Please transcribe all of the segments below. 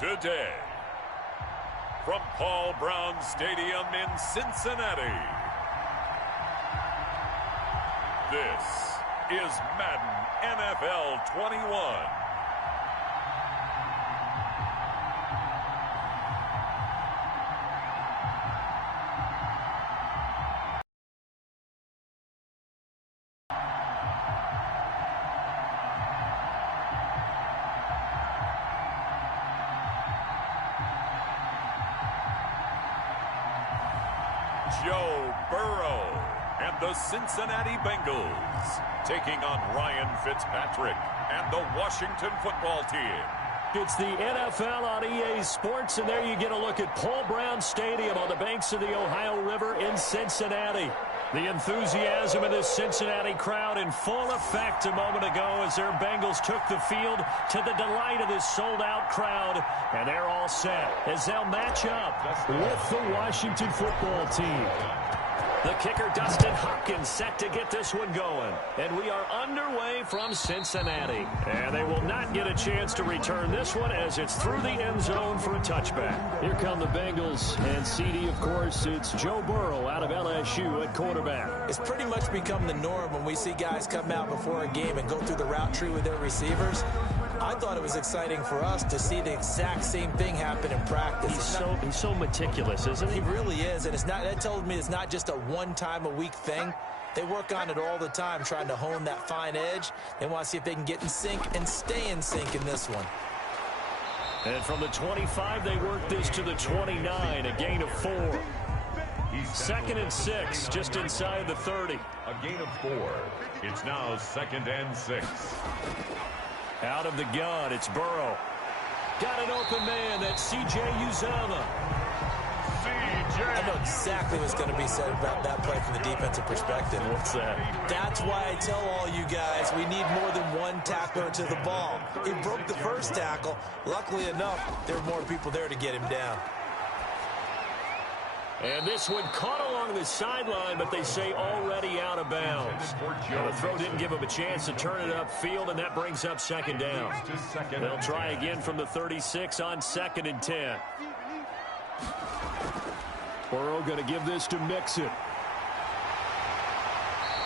Today, from Paul Brown Stadium in Cincinnati, this is Madden NFL 21. Joe Burrow and the Cincinnati Bengals taking on Ryan Fitzpatrick and the Washington football team. It's the NFL on EA Sports, and there you get a look at Paul Brown Stadium on the banks of the Ohio River in Cincinnati. The enthusiasm of this Cincinnati crowd in full effect a moment ago as their Bengals took the field to the delight of this sold-out crowd. And they're all set as they'll match up with the Washington football team. The kicker, Dustin Hopkins, set to get this one going. And we are underway from Cincinnati. And they will not get a chance to return this one as it's through the end zone for a touchback. Here come the Bengals. And CD, of course, it's Joe Burrow out of LSU at quarterback. It's pretty much become the norm when we see guys come out before a game and go through the route tree with their receivers. I thought it was exciting for us to see the exact same thing happen in practice. He's so meticulous, isn't he? He really is, and that tells me it's not just a one-time-a-week thing. They work on it all the time, trying to hone that fine edge. They want to see if they can get in sync and stay in sync in this one. And from the 25, they work this to the 29, a gain of 4. Second and 6, just inside the 30. A gain of 4. It's now 2nd and 6. Out of the gun, it's Burrow. Got an open man, that's C.J. Uzomah. I know exactly what's going to be said about that play from the defensive perspective. What's that? That's why I tell all you guys we need more than one tackler to the ball. He broke the first tackle. Luckily enough, there were more people there to get him down. And this one caught along the sideline, but they say already out of bounds. And the throw didn't give him a chance to turn it upfield, and that brings up 2nd down. They'll try again from the 36 on 2nd and 10. Burrow going to give this to Mixon.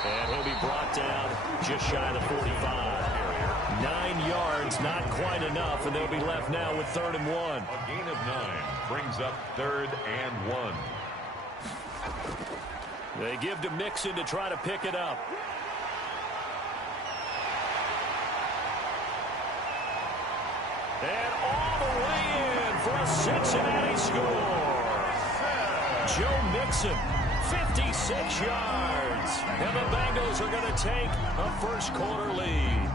And he'll be brought down just shy of the 45. 9 yards, not quite enough, and they'll be left now with 3rd and 1. A gain of 9 brings up 3rd and 1. They give to Mixon to try to pick it up. And all the way in for a Cincinnati score. Joe Mixon, 56 yards. And the Bengals are going to take a first-quarter lead.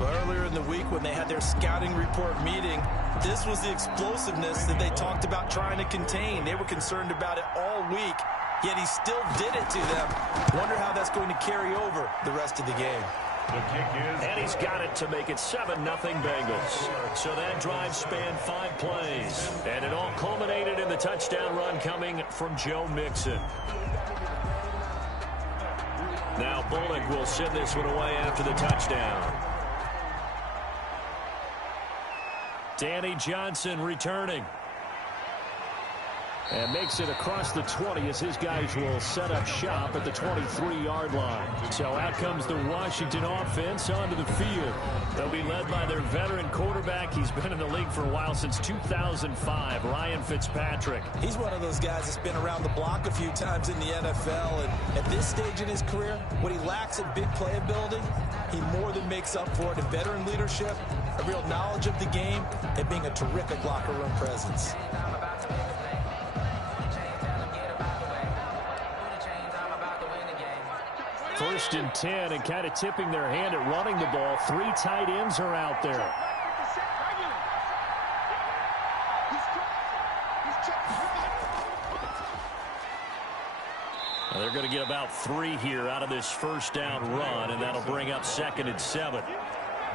Earlier in the week when they had their scouting report meeting, this was the explosiveness that they talked about trying to contain. They were concerned about it all week, yet he still did it to them. Wonder how that's going to carry over the rest of the game. The kick is... And he's got it to make it 7-0 Bengals. So that drive spanned 5 plays. And it all culminated in the touchdown run coming from Joe Mixon. Now Bullock will send this one away after the touchdown. Danny Johnson returning. And makes it across the 20 as his guys will set up shop at the 23-yard line. So out comes the Washington offense onto the field. They'll be led by their veteran quarterback. He's been in the league for a while, since 2005, Ryan Fitzpatrick. He's one of those guys that's been around the block a few times in the NFL. And at this stage in his career, what he lacks in big playability, he more than makes up for it in veteran leadership, a real knowledge of the game, and being a terrific locker room presence. First and 10, and kind of tipping their hand at running the ball. 3 tight ends are out there. Now they're going to get about 3 here out of this first down run, and that'll bring up 2nd and 7.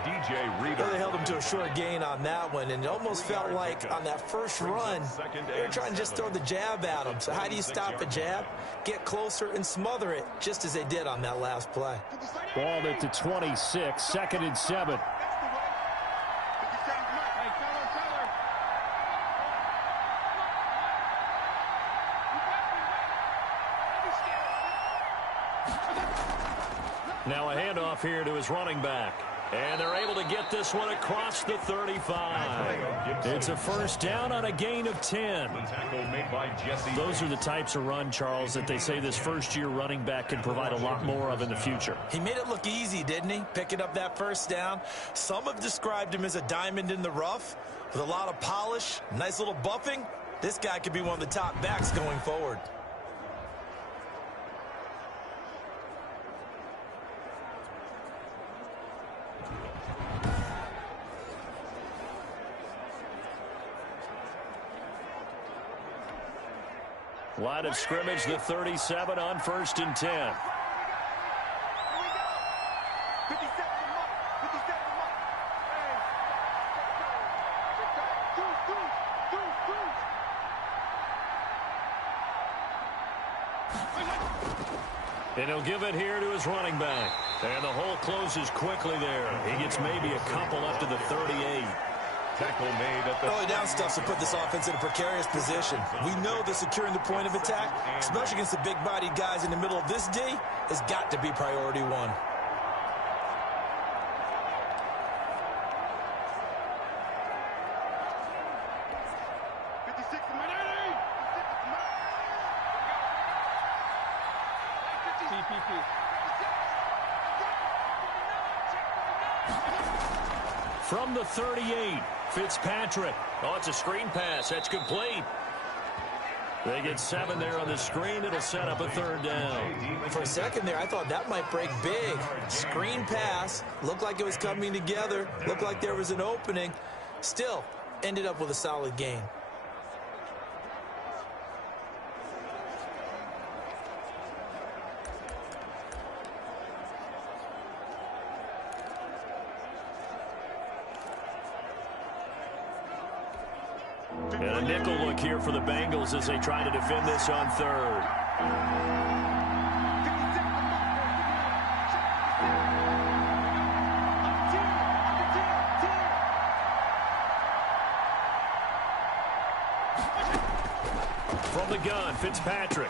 DJ Reader. Well, they held him to a short gain on that one, and it almost felt like on that first run, they were trying to just throw the jab at him. So how do you stop a jab? Get closer and smother it, just as they did on that last play. Ball at the 26, 2nd and 7. Now a handoff here to his running back. And they're able to get this one across the 35. It's a first down on a gain of 10. Those are the types of run, Charles, that they say this first-year running back can provide a lot more of in the future. He made it look easy, didn't he? Picking up that first down. Some have described him as a diamond in the rough with a lot of polish, nice little buffing. This guy could be one of the top backs going forward. Line of scrimmage, the 37 on 1st and 10. And he'll give it here to his running back. And the hole closes quickly there. He gets maybe a couple up to the 38. Tackle made at the early down stuff to put this offense in a precarious position. We know that securing the point of attack, especially against the big-bodied guys in the middle of this D, has got to be priority one. From the 38, Fitzpatrick. Oh, it's a screen pass. That's complete. They get 7 there on the screen. It'll set up a 3rd down. For a second there, I thought that might break big. Screen pass. Looked like it was coming together. Looked like there was an opening. Still, ended up with a solid gain. And a nickel look here for the Bengals as they try to defend this on 3rd. From the gun, Fitzpatrick.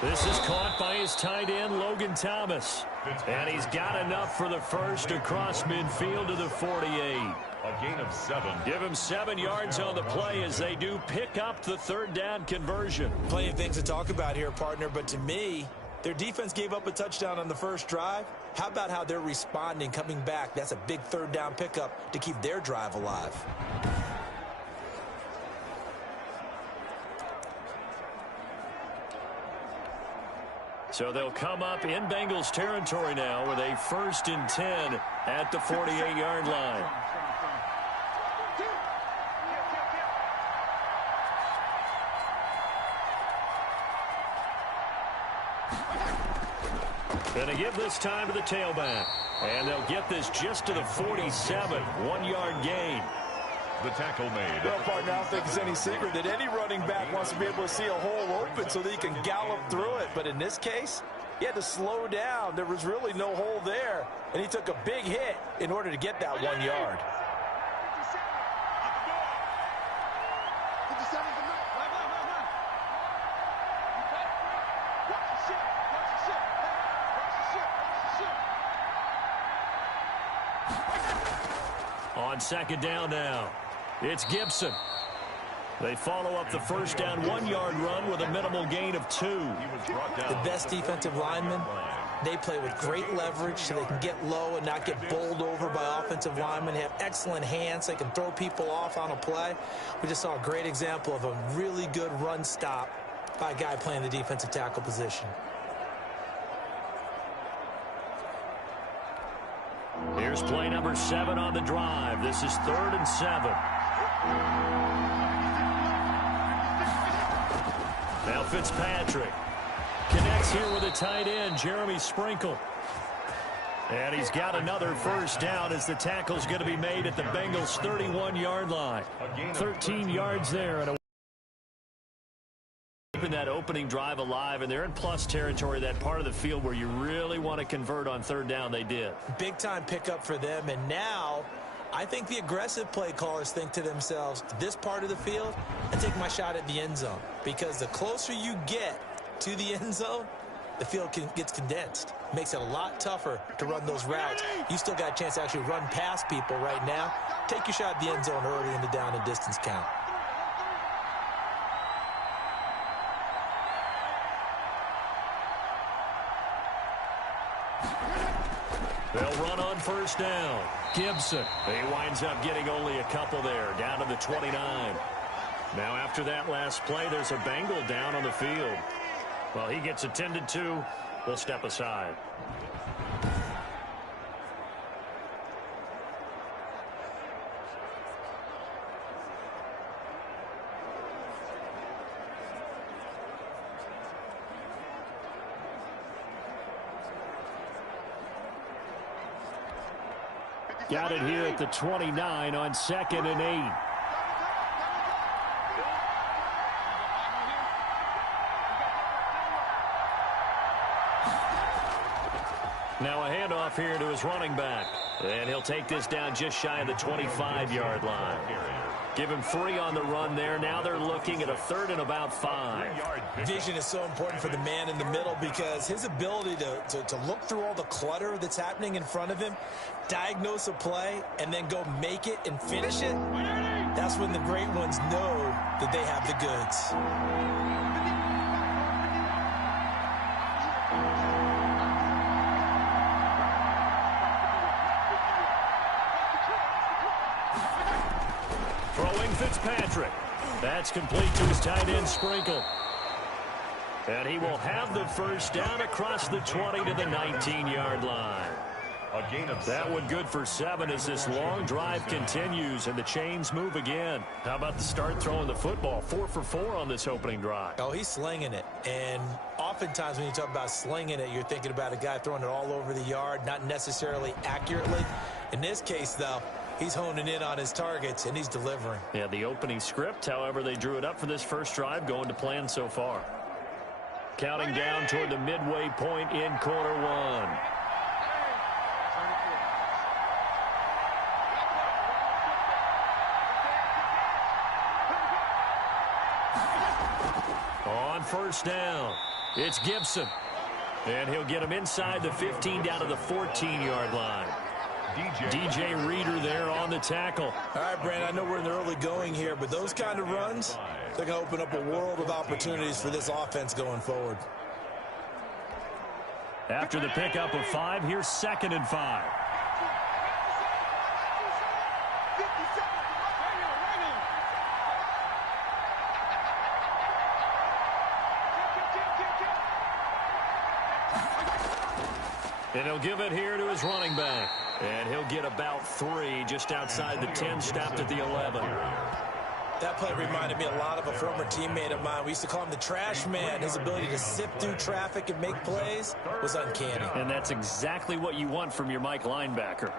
This is caught by his tight end, Logan Thomas. And he's got enough for the first across midfield to the 48. A gain of 7. Give him 7 yards on the play as they do pick up the 3rd down conversion. Plenty of things to talk about here, partner, but to me, their defense gave up a touchdown on the first drive. How about how they're responding, coming back? That's a big 3rd down pickup to keep their drive alive. So they'll come up in Bengals territory now with a 1st and 10 at the 48-yard line. Going to give this time to the tailback. And they'll get this just to the 47, 1-yard gain. The tackle made. Well, partner, I don't think it's any secret that any running back wants to be able to see a hole open so that he can gallop through it. But in this case, he had to slow down. There was really no hole there. And he took a big hit in order to get that 1 yard. On 2nd down now, it's Gibson. They follow up the first down 1-yard run with a minimal gain of 2. The best defensive linemen, they play with great leverage so they can get low and not get bowled over by offensive linemen. They have excellent hands. They can throw people off on a play. We just saw a great example of a really good run stop by a guy playing the defensive tackle position. Here's play number 7 on the drive. This is 3rd and 7. Now Fitzpatrick connects here with a tight end, Jeremy Sprinkle. And he's got another first down as the tackle's going to be made at the Bengals' 31-yard line. 13 yards there and a keeping that opening drive alive, and they're in plus territory, that part of the field where you really want to convert on 3rd down. They did. Big time pickup for them, and now I think the aggressive play callers think to themselves, this part of the field, I take my shot at the end zone, because the closer you get to the end zone, the field gets condensed. Makes it a lot tougher to run those routes. You still got a chance to actually run past people right now. Take your shot at the end zone early in the down and distance count. They'll run on first down. Gibson. He winds up getting only a couple there, down to the 29. Now after that last play, there's a Bengal down on the field. Well, he gets attended to. We'll step aside. Got it here at the 29 on 2nd and 8. Now a handoff here to his running back. And he'll take this down just shy of the 25-yard line. Give him 3 on the run there. Now they're looking at a 3rd and about 5. Vision is so important for the man in the middle because his ability to look through all the clutter that's happening in front of him, diagnose a play, and then go make it and finish it, that's when the great ones know that they have the goods. Fitzpatrick. That's complete to his tight end, Sprinkle. And he will have the first down across the 20 to the 19-yard line. A gain of 7. That one good for 7 as this long drive continues and the chains move again. How about the start throwing the football? 4 for 4 on this opening drive. Oh, he's slinging it. And oftentimes when you talk about slinging it, you're thinking about a guy throwing it all over the yard, not necessarily accurately. In this case, though, he's honing in on his targets, and he's delivering. Yeah, the opening script, however, they drew it up for this first drive, going to plan so far. Counting down toward the midway point in quarter 1. On first down, it's Gibson. And he'll get him inside the 15 down to the 14-yard line. DJ Reader there on the tackle. All right, Brandon, I know we're in the early going here, but those kind of runs, they're going to open up a world of opportunities for this offense going forward. After the pickup of 5, here's 2nd and 5. And he'll give it here to his running back. And he'll get about 3 just outside the 10, stopped at the 11. That play reminded me a lot of a former teammate of mine. We used to call him the trash man. His ability to sift through traffic and make plays was uncanny. And that's exactly what you want from your Mike linebacker.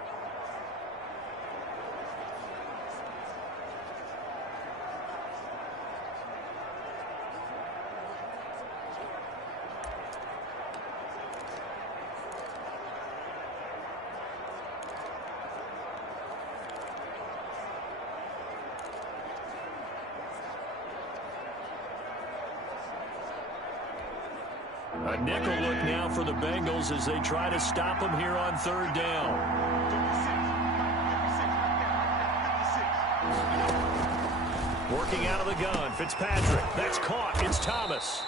A nickel look now for the Bengals as they try to stop him here on 3rd down. Working out of the gun, Fitzpatrick. That's caught. It's Thomas.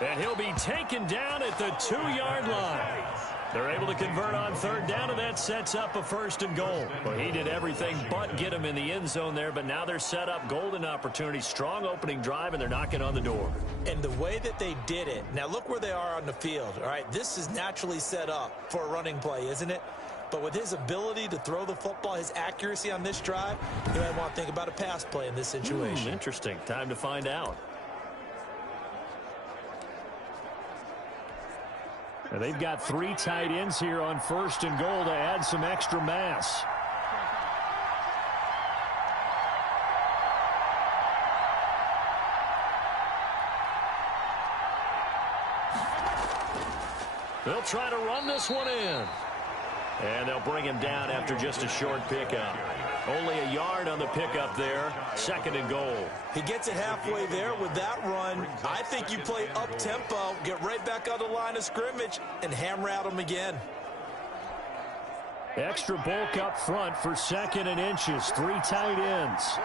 And he'll be taken down at the 2-yard line. They're able to convert on 3rd down, and that sets up a 1st and goal. Well, he did everything but get him in the end zone there, but now they're set up golden opportunity. Strong opening drive, and they're knocking on the door. And the way that they did it, now look where they are on the field. All right, this is naturally set up for a running play, isn't it? But with his ability to throw the football, his accuracy on this drive, you might want to think about a pass play in this situation. Interesting. Time to find out. And they've got 3 tight ends here on 1st and goal to add some extra mass. They'll try to run this one in. And they'll bring him down after just a short pickup. Only a yard on the pickup there. 2nd and goal. He gets it halfway there with that run. I think you play up-tempo, get right back on the line of scrimmage, and hammer at him again. Extra bulk up front for 2nd and inches. 3 tight ends.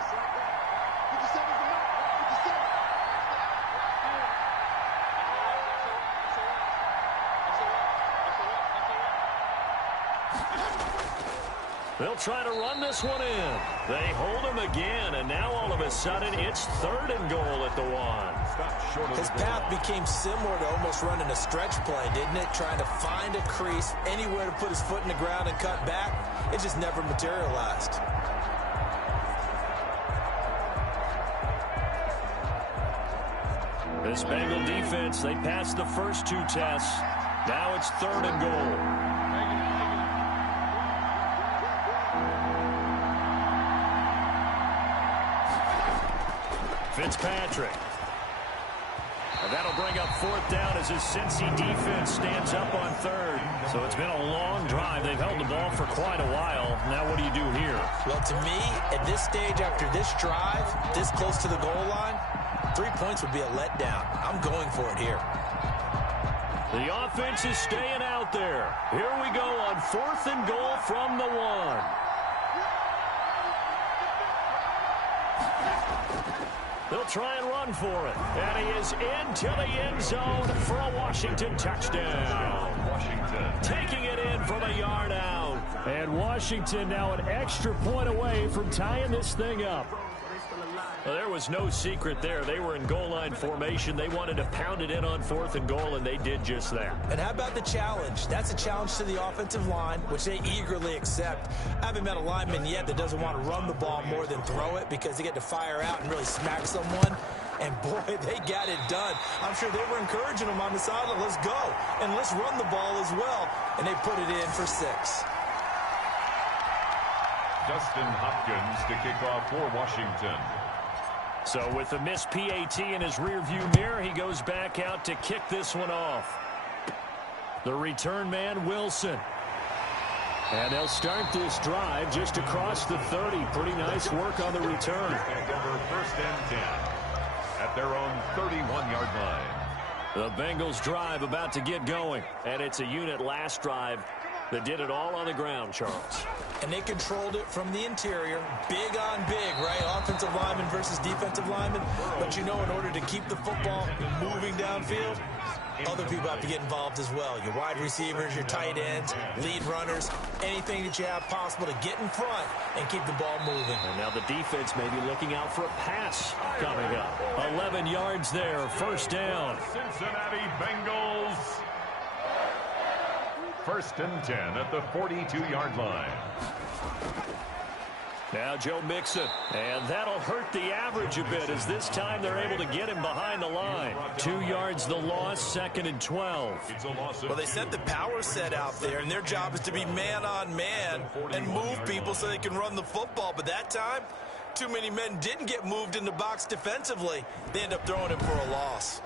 They'll try to run this one in. They hold him again, and now all of a sudden it's 3rd and goal at the 1. His path became similar to almost running a stretch play, didn't it? Trying to find a crease, anywhere to put his foot in the ground and cut back. It just never materialized. This Bengal defense, they passed the first 2 tests. Now it's 3rd and goal. Fitzpatrick. And that'll bring up 4th down as his Cincy defense stands up on 3rd. So it's been a long drive. They've held the ball for quite a while. Now what do you do here? Well, to me, at this stage after this drive, this close to the goal line, 3 points would be a letdown. I'm going for it here. The offense is staying out there. Here we go on 4th and goal from the 1. They'll try and run for it. And he is into the end zone for a Washington touchdown. Taking it in from a yard out. And Washington now an extra point away from tying this thing up. Well, there was no secret there. They were in goal line formation. They wanted to pound it in on 4th and goal, and they did just that. And how about the challenge? That's a challenge to the offensive line, which they eagerly accept. I haven't met a lineman yet that doesn't want to run the ball more than throw it because they get to fire out and really smack someone. And, boy, they got it done. I'm sure they were encouraging them on the sideline. Let's go, and let's run the ball as well. And they put it in for 6. Dustin Hopkins to kick off for Washington. So with the missed PAT in his rearview mirror, he goes back out to kick this one off. The return man, Wilson. And they'll start this drive just across the 30. Pretty nice work on the return. First and 10 at their own 31-yard line. The Bengals drive about to get going. And it's a unit last drive that did it all on the ground, Charles. And they controlled it from the interior. Big on big, right? Offensive lineman versus defensive lineman. But you know, in order to keep the football moving downfield, other people have to get involved as well. Your wide receivers, your tight ends, lead runners, anything that you have possible to get in front and keep the ball moving. And now the defense may be looking out for a pass coming up. 11 yards there, 1st down. Cincinnati Bengals. 1st and 10 at the 42-yard line. Now Joe Mixon, and that'll hurt the average a bit as this time they're able to get him behind the line. 2 yards the loss, 2nd and 12. Well, they sent the power set out there, and their job is to be man-on-man and move people so they can run the football. But that time, too many men didn't get moved in the box defensively. They end up throwing him for a loss.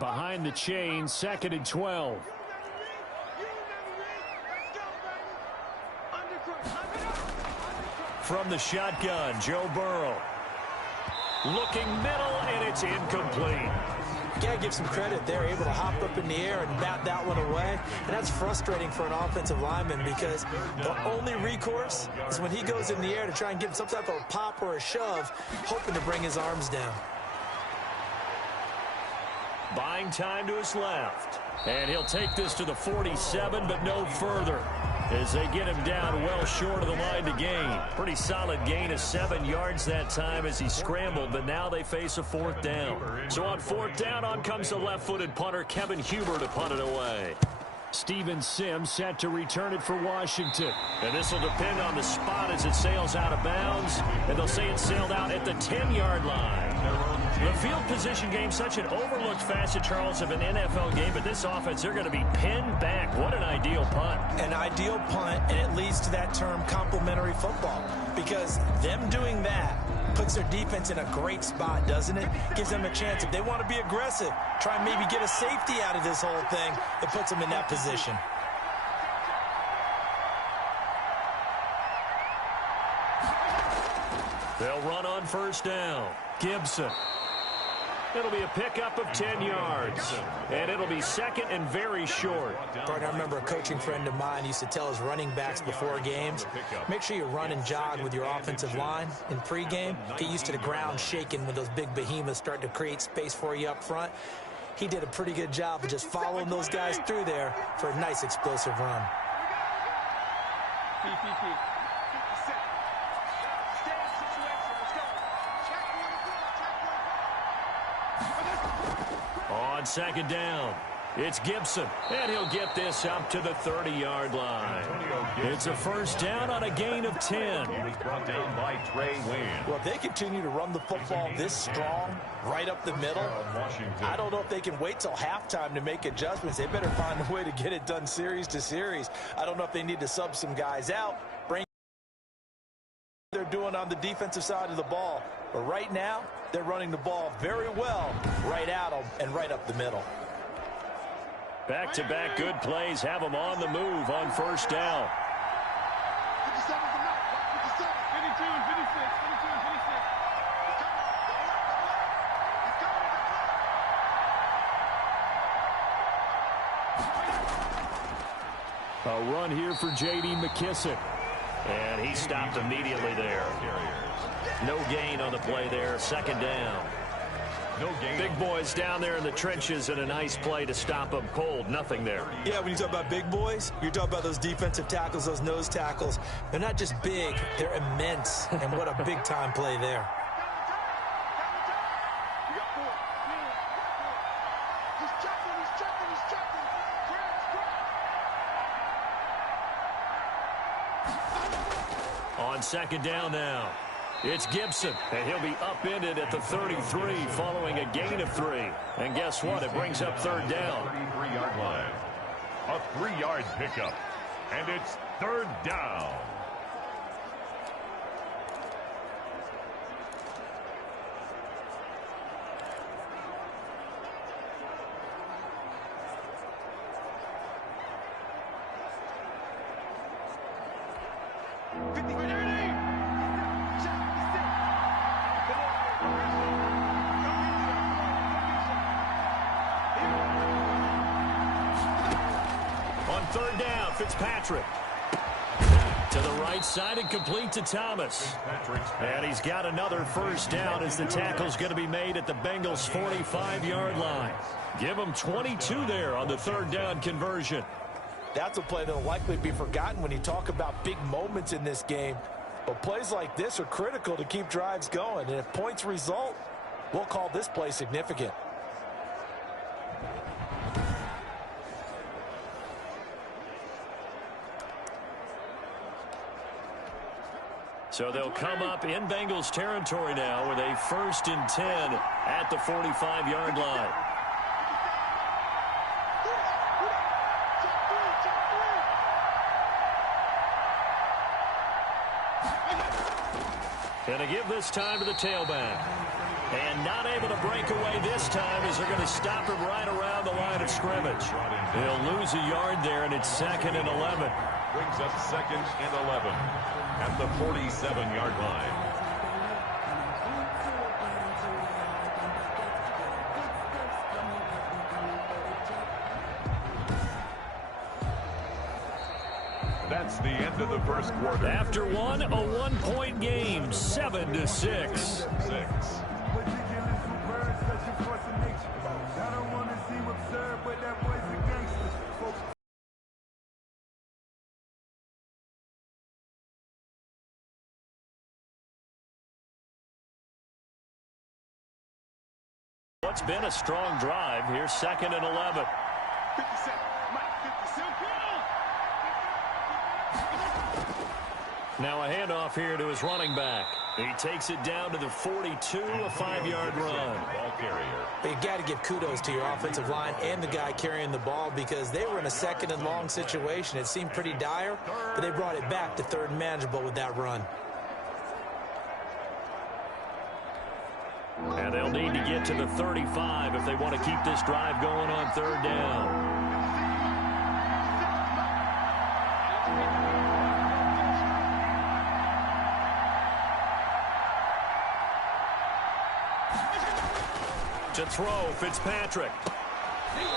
Behind the chain, 2nd and 12. From the shotgun, Joe Burrow. Looking middle, and it's incomplete. You got to give some credit. They're able to hop up in the air and bat that one away. And that's frustrating for an offensive lineman because the only recourse is when he goes in the air to try and give some type of a pop or a shove, hoping to bring his arms down. Buying time to his left. And he'll take this to the 47, but no further, as they get him down well short of the line to gain. Pretty solid gain of 7 yards that time as he scrambled, but now they face a 4th down. So on 4th down, on comes the left-footed punter, Kevin Huber, to punt it away. Steven Sims set to return it for Washington. And this will depend on the spot as it sails out of bounds. And they'll say it sailed out at the 10-yard line. The field position game, such an overlooked facet, Charles, of an NFL game. But this offense, they're going to be pinned back. What an ideal punt. An ideal punt, and it leads to that term complementary football. Because them doing that puts their defense in a great spot, doesn't it? Gives them a chance. If they want to be aggressive, try and maybe get a safety out of this whole thing, it puts them in that position. on first down. Gibson. It'll be a pickup of 10 yards. And it'll be second and very short. Partner, I remember a coaching friend of mine used to tell his running backs before games, make sure you run and jog with your offensive line in pregame. Get used to the ground shaking when those big behemoths start to create space for you up front. He did a pretty good job of just following those guys through there for a nice explosive run. On second down, it's Gibson, and he'll get this up to the 30-yard line. It's a first down on a gain of 10. Well, if they continue to run the football this strong, right up the middle, I don't know if they can wait till halftime to make adjustments. They better find a way to get it done series to series. I don't know if they need to sub some guys out, bring they're doing on the defensive side of the ball. But right now, they're running the ball very well right at them and right up the middle. Back-to-back good plays have them on the move on first down. A run here for J.D. McKissick. And he stopped immediately there. No gain on the play there. Second down. No gain. Big boys down there in the trenches, and a nice play to stop them cold. Nothing there. Yeah, when you talk about big boys, you're talking about those defensive tackles, those nose tackles. They're not just big, they're immense. And what a big-time play there. On second down now, it's Gibson, and he'll be upended at the 33 following a gain of 3. And guess what? It brings up third down. 33-yard line. A 3-yard pickup, and it's third down. Third down, Fitzpatrick. To the right side and complete to Thomas. And he's got another first down as the tackle's going to be made at the Bengals' 45-yard line. Give them 22 there on the third down conversion. That's a play that will likely be forgotten when you talk about big moments in this game. But plays like this are critical to keep drives going. And if points result, we'll call this play significant. So they'll come up in Bengals territory now with a 1st and 10 at the 45-yard line. Going to give this time to the tailback. And not able to break away this time as they're going to stop him right around the line of scrimmage. He'll lose a yard there, and it's 2nd and 11. Brings up 2nd and 11 at the 47-yard line. That's the end of the first quarter. After one, a one-point game, 7-6. What's been a strong drive here, 2nd and 11. Now a handoff here to his running back. He takes it down to the 42, a 5-yard run. Ball carrier. But you got to give kudos to your offensive line and the guy carrying the ball because they were in a 2nd and long situation. It seemed pretty dire, but they brought it back to 3rd and manageable with that run. And they'll need to get to the 35 if they want to keep this drive going on 3rd down. To throw, Fitzpatrick.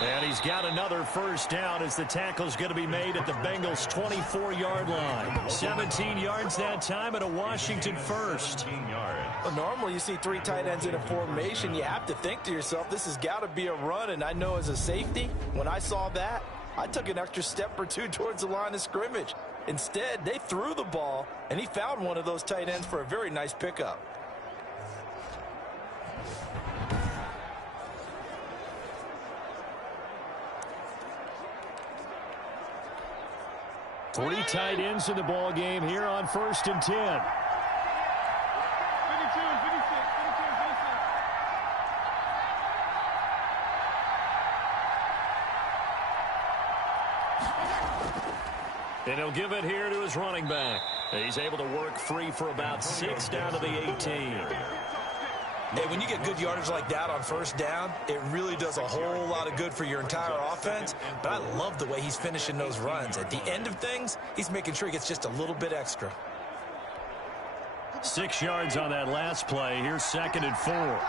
And he's got another first down as the tackle's going to be made at the Bengals' 24-yard line. 17 yards that time and a Washington first. Well, normally you see 3 tight ends in a formation. You have to think to yourself, this has got to be a run. And I know as a safety, when I saw that, I took an extra step or 2 towards the line of scrimmage. Instead, they threw the ball, and he found one of those tight ends for a very nice pickup. Three tight ends in the ball game here on 1st and 10. And he'll give it here to his running back. He's able to work free for about 6 down to the 18. Hey, when you get good yardage like that on first down, it really does a whole lot of good for your entire offense. But I love the way he's finishing those runs. At the end of things, he's making sure he gets just a little bit extra. 6 yards on that last play. Here's 2nd and 4.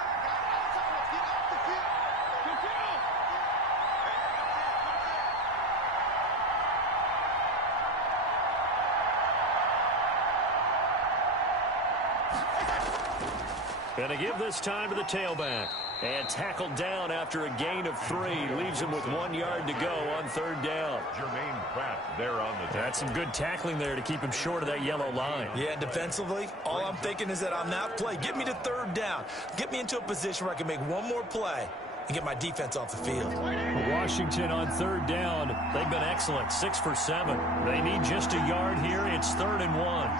And to give this time to the tailback. And tackled down after a gain of 3. Leaves him with 1 yard to go on 3rd down. Jermaine Pratt there on the tackle. That's some good tackling there to keep him short of that yellow line. Yeah, defensively, all I'm thinking is that on that play, get me to 3rd down. Get me into a position where I can make one more play and get my defense off the field. Washington on 3rd down. They've been excellent, 6 for 7. They need just a yard here. It's 3rd and 1.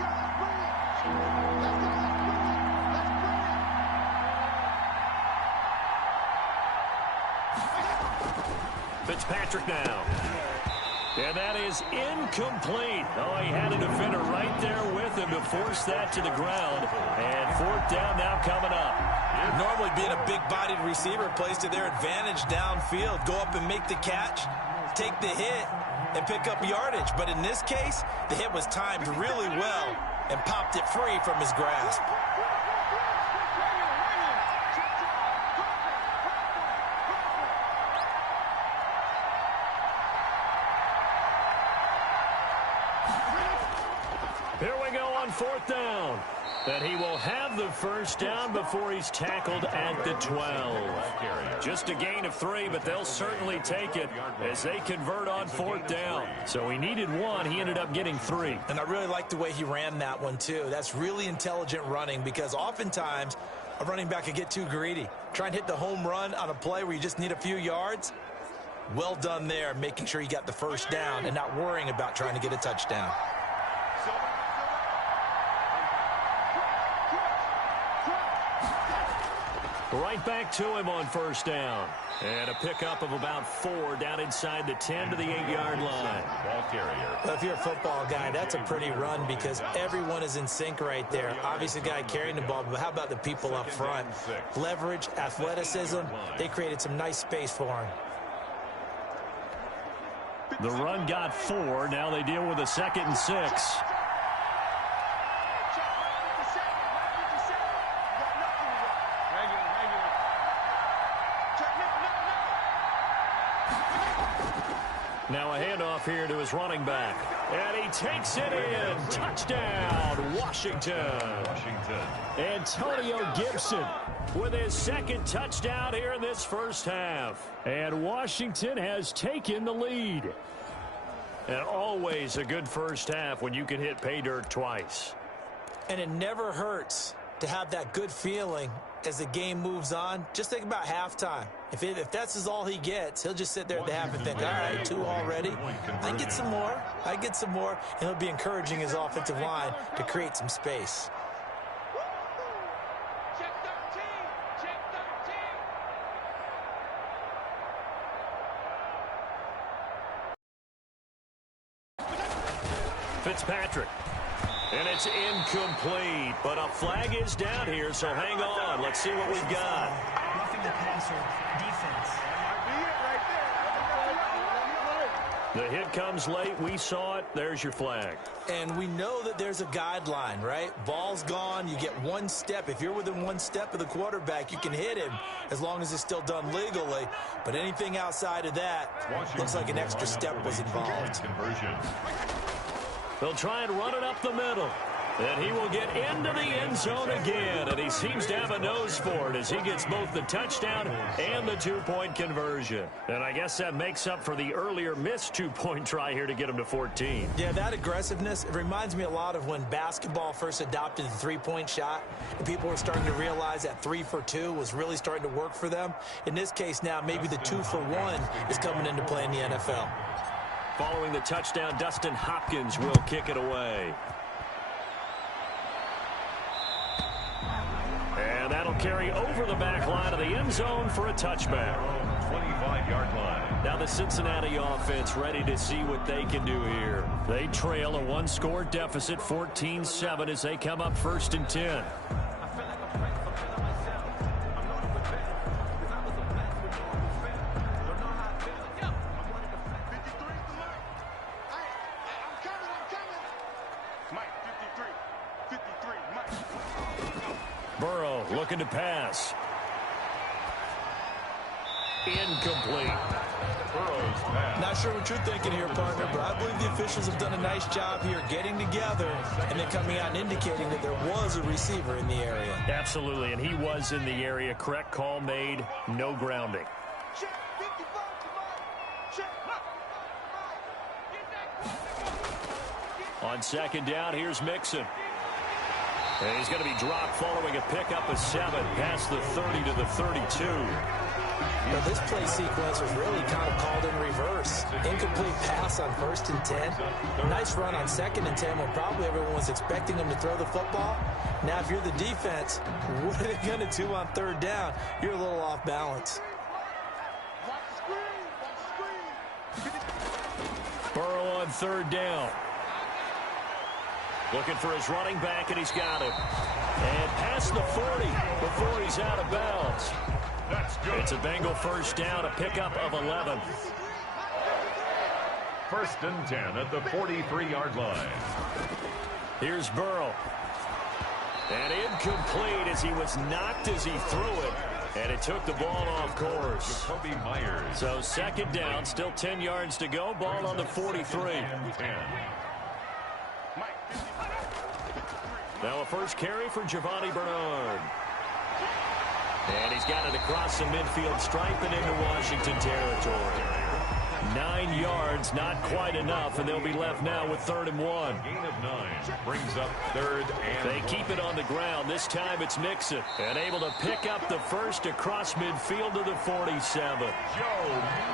Fitzpatrick now. And that is incomplete. Oh, he had a defender right there with him to force that to the ground. And 4th down now coming up. Normally being a big-bodied receiver plays to their advantage downfield. Go up and make the catch, take the hit, and pick up yardage. But in this case, the hit was timed really well and popped it free from his grasp. Here we go on 4th down. And he will have the first down before he's tackled at the 12. Just a gain of 3, but they'll certainly take it as they convert on 4th down. So he needed 1. He ended up getting 3. And I really like the way he ran that one, too. That's really intelligent running because oftentimes a running back can get too greedy. Try and hit the home run on a play where you just need a few yards. Well done there, making sure you got the first down and not worrying about trying to get a touchdown. Right back to him on 1st down. And a pickup of about 4 down inside the 10 to the 8-yard line. Ball carrier. Well, if you're a football guy, that's a pretty run because everyone is in sync right there. Obviously, the guy carrying the ball, but how about the people up front? Leverage, athleticism, they created some nice space for him. The run got 4. Now they deal with a 2nd and 6. Now a handoff here to his running back. And he takes it in. Touchdown, Washington. Antonio Gibson with his 2nd touchdown here in this first half. And Washington has taken the lead. And always a good first half when you can hit pay dirt twice. And it never hurts to have that good feeling as the game moves on. Just think about halftime. If that's all he gets, he'll just sit there at the half and think, all right, 2 already. I get some more. I get some more. And he'll be encouraging his offensive line to create some space. Check 13. Check 13. Fitzpatrick. And it's incomplete, but a flag is down here, so hang on. Let's see what we've got. Roughing the passer, defense. The hit comes late. We saw it. There's your flag. And we know that there's a guideline, right? Ball's gone. You get one step. If you're within one step of the quarterback, you can hit him as long as it's still done legally. But anything outside of that looks like an extra step was involved. They'll try and run it up the middle. And he will get into the end zone again. And he seems to have a nose for it as he gets both the touchdown and the two-point conversion. And I guess that makes up for the earlier missed two-point try here to get him to 14. Yeah, that aggressiveness, it reminds me a lot of when basketball first adopted the three-point shot. And people were starting to realize that 3 for 2 was really starting to work for them. In this case now, maybe the 2 for 1 is coming into play in the NFL. Following the touchdown, Dustin Hopkins will kick it away. And that'll carry over the back line of the end zone for a touchback. 25-yard line. Now the Cincinnati offense ready to see what they can do here. They trail a one-score deficit, 14-7, as they come up 1st and 10. Burrow looking to pass. Incomplete. Burrow's pass. Not sure what you're thinking here, partner, but I believe the officials have done a nice job here getting together and then coming out and indicating that there was a receiver in the area. Absolutely, and he was in the area. Correct call made. No grounding. On 2nd down, here's Mixon. And he's going to be dropped following a pickup of 7 past the 30 to the 32. Well, this play sequence was really kind of called in reverse. Incomplete pass on 1st and 10. Nice run on 2nd and 10 when probably everyone was expecting him to throw the football. Now, if you're the defense, what are they going to do on 3rd down? You're a little off balance. Burrow on 3rd down. Looking for his running back, and he's got him. And past the 40 before he's out of bounds. That's good. It's a Bengal 1st down, a pickup of 11. 1st and 10 at the 43-yard line. Here's Burrow. And incomplete as he was knocked as he threw it. And it took the ball off course. Jacoby Myers. So 2nd down, still 10 yards to go. Ball on the 43. Now a first carry for Giovanni Bernard. And he's got it across the midfield stripe and into Washington territory. 9 yards, not quite enough, and they'll be left now with 3rd and 1. Gain of 9 brings up 3rd and They keep it on the ground. This time it's Mixon. And able to pick up the first across midfield to the 47.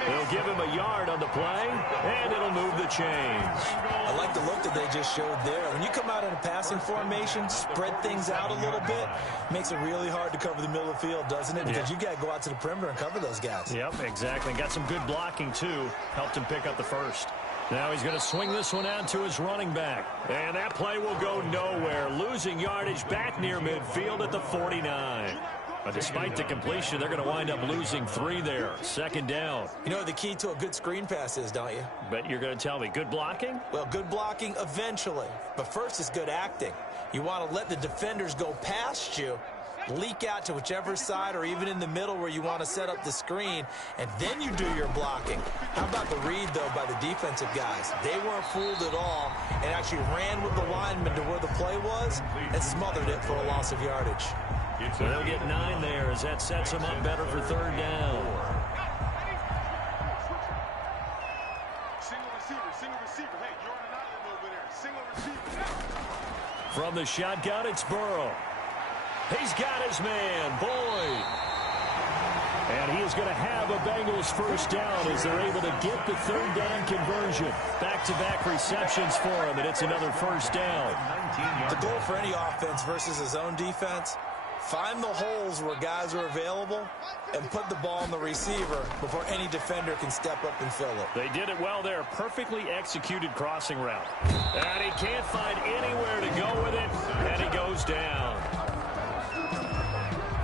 They'll give him a yard on the play, and it'll move the chains. I like the look that they just showed there. When you come out in a passing formation, spread things out a little bit, makes it really hard to cover the middle of the field, doesn't it? Because you got to go out to the perimeter and cover those guys. Yep, exactly. Got some good blocking, too. Helped him pick up the first. Now he's going to swing this one out to his running back. And that play will go nowhere. Losing yardage back near midfield at the 49. But despite the completion, they're going to wind up losing 3 there. 2nd down. You know what the key to a good screen pass is, don't you? But you're going to tell me, good blocking? Well, good blocking eventually. But first is good acting. You want to let the defenders go past you, leak out to whichever side or even in the middle where you want to set up the screen, and then you do your blocking. How about the read, though, by the defensive guys? They weren't fooled at all and actually ran with the lineman to where the play was and smothered it for a loss of yardage. So they'll get 9 there as that sets them up better for 3rd down. Single receiver. Hey, you're on an island over there. Single receiver. From the shotgun, it's Burrow. He's got his man, Boyd. And he is going to have a Bengals 1st down as they're able to get the 3rd down conversion. Back-to-back receptions for him, and it's another 1st down. The goal for any offense versus his own defense, find the holes where guys are available and put the ball on the receiver before any defender can step up and fill it. They did it well there. Perfectly executed crossing route. And he can't find anywhere to go with it, and he goes down.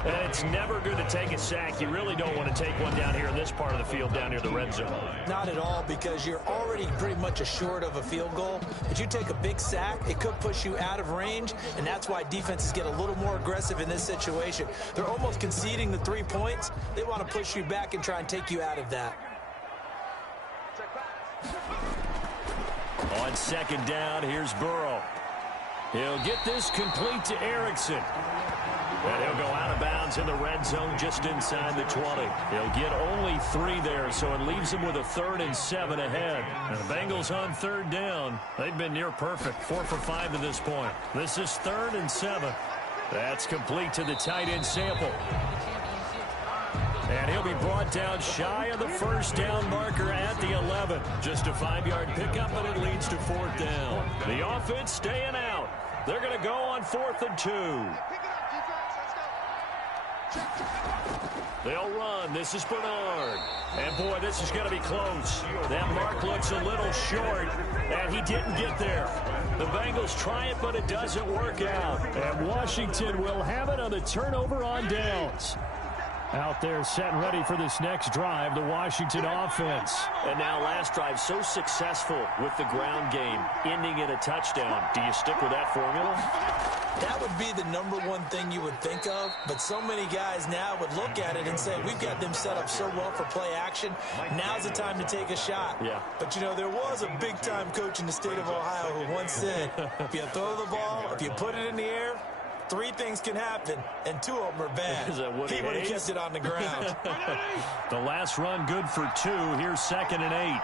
And it's never good to take a sack. You really don't want to take one down here in this part of the field, down near the red zone. Not at all, because you're already pretty much assured of a field goal. But you take a big sack, it could push you out of range, and that's why defenses get a little more aggressive in this situation. They're almost conceding the 3 points. They want to push you back and try and take you out of that. On second down, here's Burrow. He'll get this complete to Erickson. And he'll go out of bounds in the red zone just inside the 20. He'll get only 3 there, so it leaves him with a 3rd and 7 ahead. And the Bengals on 3rd down. They've been near perfect, 4 for 5 to this point. This is 3rd and 7. That's complete to the tight end Sample. And he'll be brought down shy of the first down marker at the 11. Just a 5-yard pickup, and it leads to 4th down. The offense staying out. They're going to go on 4th and 2. They'll run. This is Bernard. And, boy, this is going to be close. That mark looks a little short, and he didn't get there. The Bengals try it, but it doesn't work out. And Washington will have it on the turnover on downs. Out there set and ready for this next drive, the Washington offense. And now last drive so successful with the ground game, ending in a touchdown. Do you stick with that formula? That would be the #1 thing you would think of, but so many guys now would look at it and say, we've got them set up so well for play action. Now's the time to take a shot. Yeah. But, you know, there was a big-time coach in the state of Ohio who once said, if you throw the ball, if you put it in the air, 3 things can happen, and 2 of them are bad. He would have kept it on the ground. The last run good for 2. Here's 2nd and 8.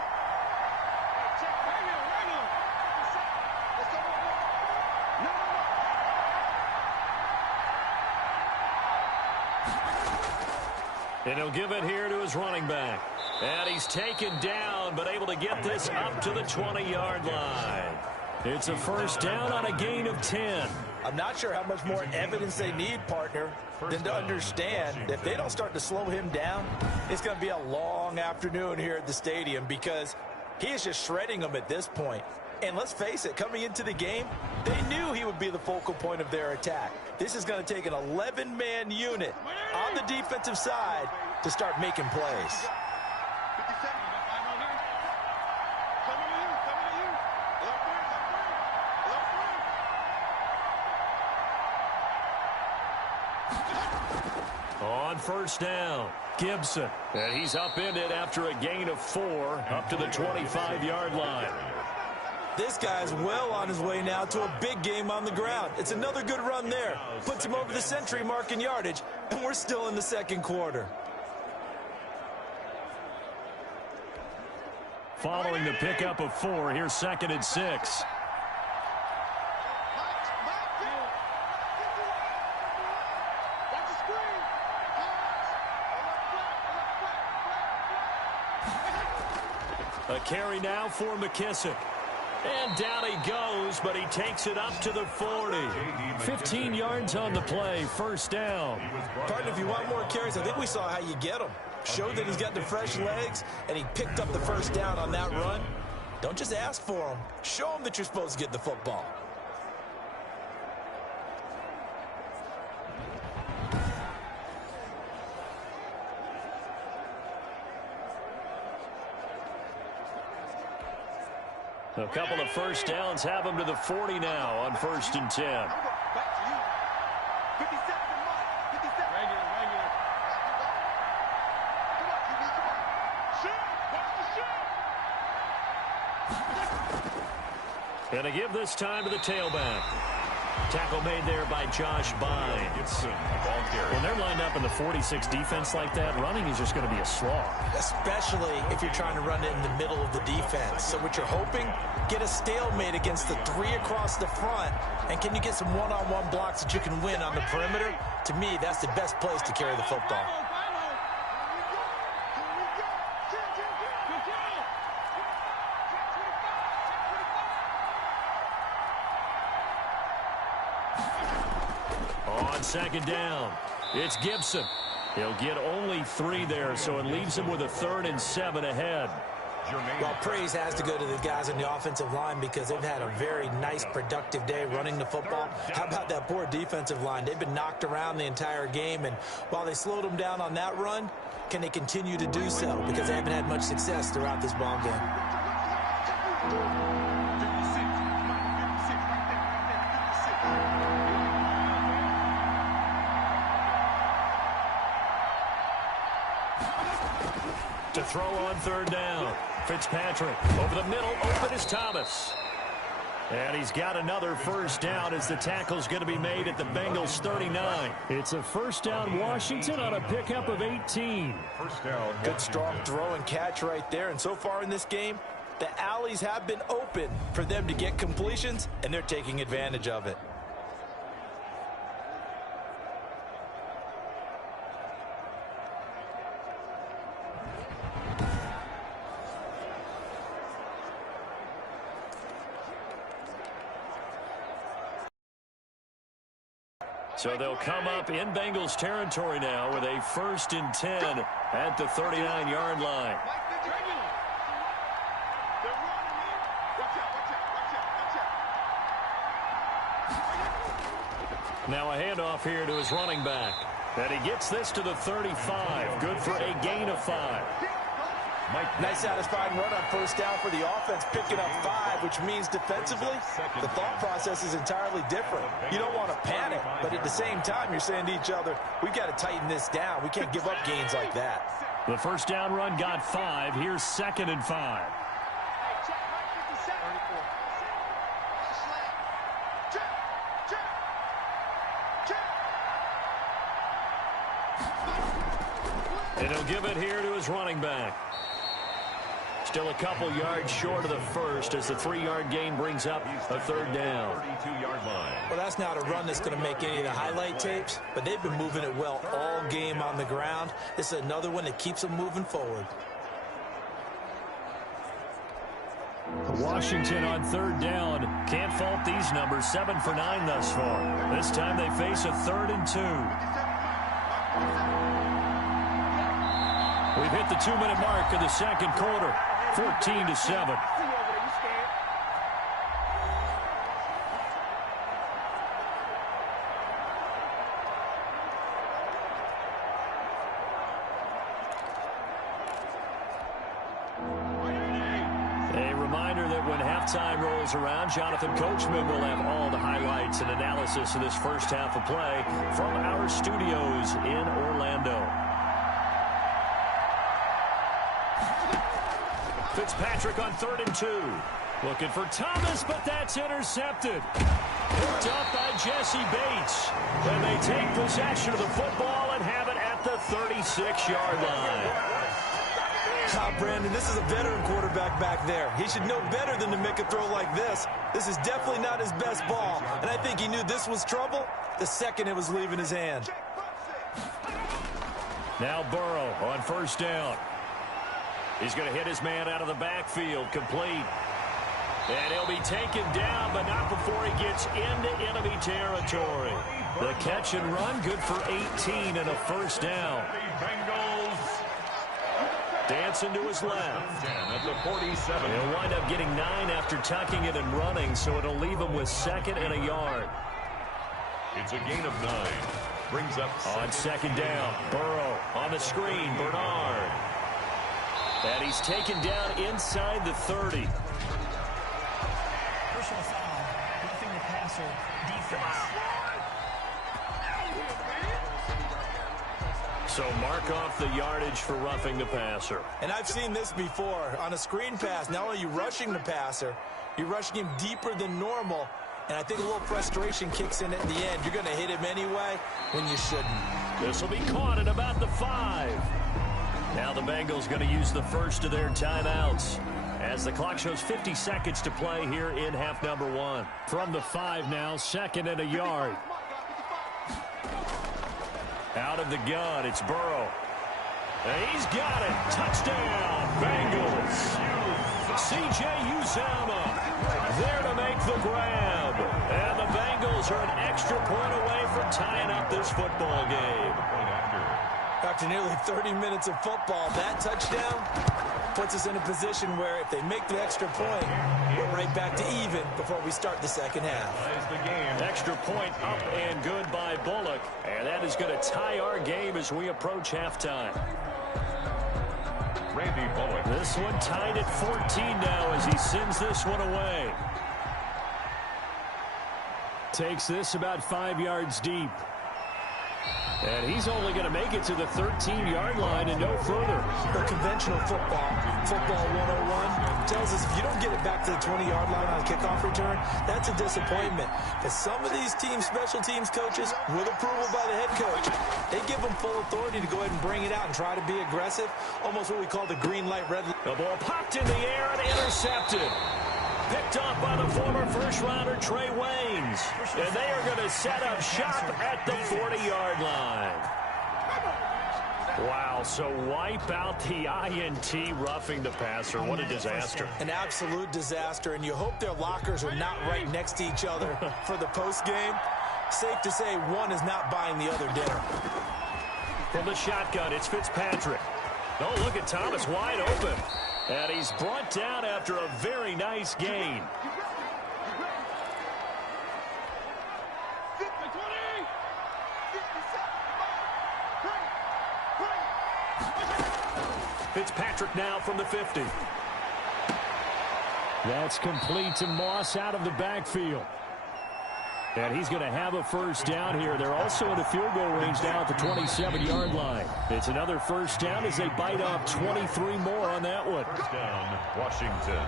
And he'll give it here to his running back. And he's taken down, but able to get this up to the 20-yard line. It's a first down on a gain of 10. I'm not sure how much more evidence they need, partner, than to understand that if they don't start to slow him down, it's going to be a long afternoon here at the stadium, because he is just shredding them at this point. And let's face it, coming into the game, they knew he would be the focal point of their attack. This is going to take an 11-man unit on the defensive side to start making plays. On first down, Gibson. And he's upended after a gain of 4 up to the 25-yard line. This guy's well on his way now to a big game on the ground. It's another good run there. Puts him over the century mark in yardage, and we're still in the 2nd quarter. Following the pickup of 4, here's 2nd and 6. A carry now for McKissick. And down he goes, but he takes it up to the 40. 15 yards on the play, first down. Partner, if you want more carries, I think we saw how you get them. Showed that he's got the fresh legs, and he picked up the first down on that run. Don't just ask for them. Show them that you're supposed to get the football. A couple of first downs have him to the 40 now on 1st and 10. And to give this time to the tailback. Tackle made there by Josh Bynes. When they're lined up in the 46 defense like that, running is just going to be a slog. Especially if you're trying to run it in the middle of the defense. So what you're hoping, get a stalemate against the 3 across the front. And can you get some one-on-one blocks that you can win on the perimeter? To me, that's the best place to carry the football. On second down, it's Gibson. He'll get only 3 there, so it leaves him with a 3rd and 7 ahead. Well, praise has to go to the guys on the offensive line because they've had a very nice, productive day running the football. How about that poor defensive line? They've been knocked around the entire game, and while they slowed them down on that run, can they continue to do so? Because they haven't had much success throughout this ball game. To throw on third down. Fitzpatrick over the middle. Open is Thomas. And he's got another first down as the tackle's going to be made at the Bengals 39. It's a first down Washington on a pickup of 18. First down. Good strong throw and catch right there. And so far in this game, the alleys have been open for them to get completions, and they're taking advantage of it. So they'll come up in Bengals territory now with a 1st and 10 at the 39-yard line. Now a handoff here to his running back. And he gets this to the 35. Good for a gain of 5. Nice satisfying run on first down for the offense, picking up 5, which means defensively, the thought process is entirely different. You don't want to panic, but at the same time, you're saying to each other, we've got to tighten this down. We can't give up gains like that. The first down run got 5. Here's 2nd and 5. And he'll give it here to his running back. Still a couple yards short of the first as the 3-yard gain brings up a 3rd down. 32-yard line. Well, that's not a run that's going to make any of the highlight tapes, but they've been moving it well all game on the ground. This is another one that keeps them moving forward. Washington on 3rd down. Can't fault these numbers. 7 for 9 thus far. This time they face a 3rd and 2. We've hit the 2-minute mark of the second quarter. 14-7. A reminder that when halftime rolls around, Jonathan Coachman will have all the highlights and analysis of this first half of play from our studios in Orlando. Fitzpatrick on 3rd and 2. Looking for Thomas, but that's intercepted. Picked up by Jesse Bates. And they take possession of the football and have it at the 36-yard line. Brandon, this is a veteran quarterback back there. He should know better than to make a throw like this. This is definitely not his best ball. And I think he knew this was trouble the second it was leaving his hand. Now Burrow on 1st down. He's going to hit his man out of the backfield, complete. And he'll be taken down, but not before he gets into enemy territory. The catch and run, good for 18 and a 1st down. Bengals Dancing to his left. 10 at the 47. He'll wind up getting 9 after tucking it and running, so it'll leave him with 2nd and a yard. It's a gain of 9. Brings up On 2nd down, Burrow on the screen, Bernard. And he's taken down inside the 30. Personal foul, roughing the passer, defense. So mark off the yardage for roughing the passer. And I've seen this before. On a screen pass, not only are you rushing the passer, you're rushing him deeper than normal. And I think a little frustration kicks in at the end. You're going to hit him anyway when you shouldn't. This will be caught at about the 5. Now the Bengals going to use the first of their timeouts as the clock shows 50 seconds to play here in half number 1. From the 5 now, 2nd and a yard. Out of the gun, it's Burrow. And he's got it. Touchdown, Bengals. C.J. Uzomah there to make the grab. And the Bengals are an extra point away from tying up this football game. after nearly 30 minutes of football, that touchdown puts us in a position where if they make the extra point, we're right back to even before we start the second half. Extra point up and good by Bullock. And that is going to tie our game as we approach halftime. Randy Bullock. This one tied at 14 now as he sends this one away. Takes this about 5 yards deep. And he's only going to make it to the 13-yard line and no further. The conventional football 101, tells us if you don't get it back to the 20-yard line on a kickoff return, that's a disappointment. But some of these special teams coaches, with approval by the head coach, they give them full authority to go ahead and bring it out and try to be aggressive, almost what we call the green light, red light. The ball popped in the air and intercepted. Picked off by the former first-rounder Trey Waynes. And they are going to set up shop at the 40-yard line. Wow, so wipe out the INT roughing the passer. What a disaster. An absolute disaster, and you hope their lockers are not right next to each other for the postgame. Safe to say one is not buying the other dinner. From the shotgun, it's Fitzpatrick. Oh, look at Thomas wide open. And he's brought down after a very nice gain. Fitzpatrick now from the 50. That's complete to Moss out of the backfield. And he's going to have a first down here. They're also in the field goal range now at the 27-yard line. It's another first down as they bite off 23 more on that one. First down, Washington.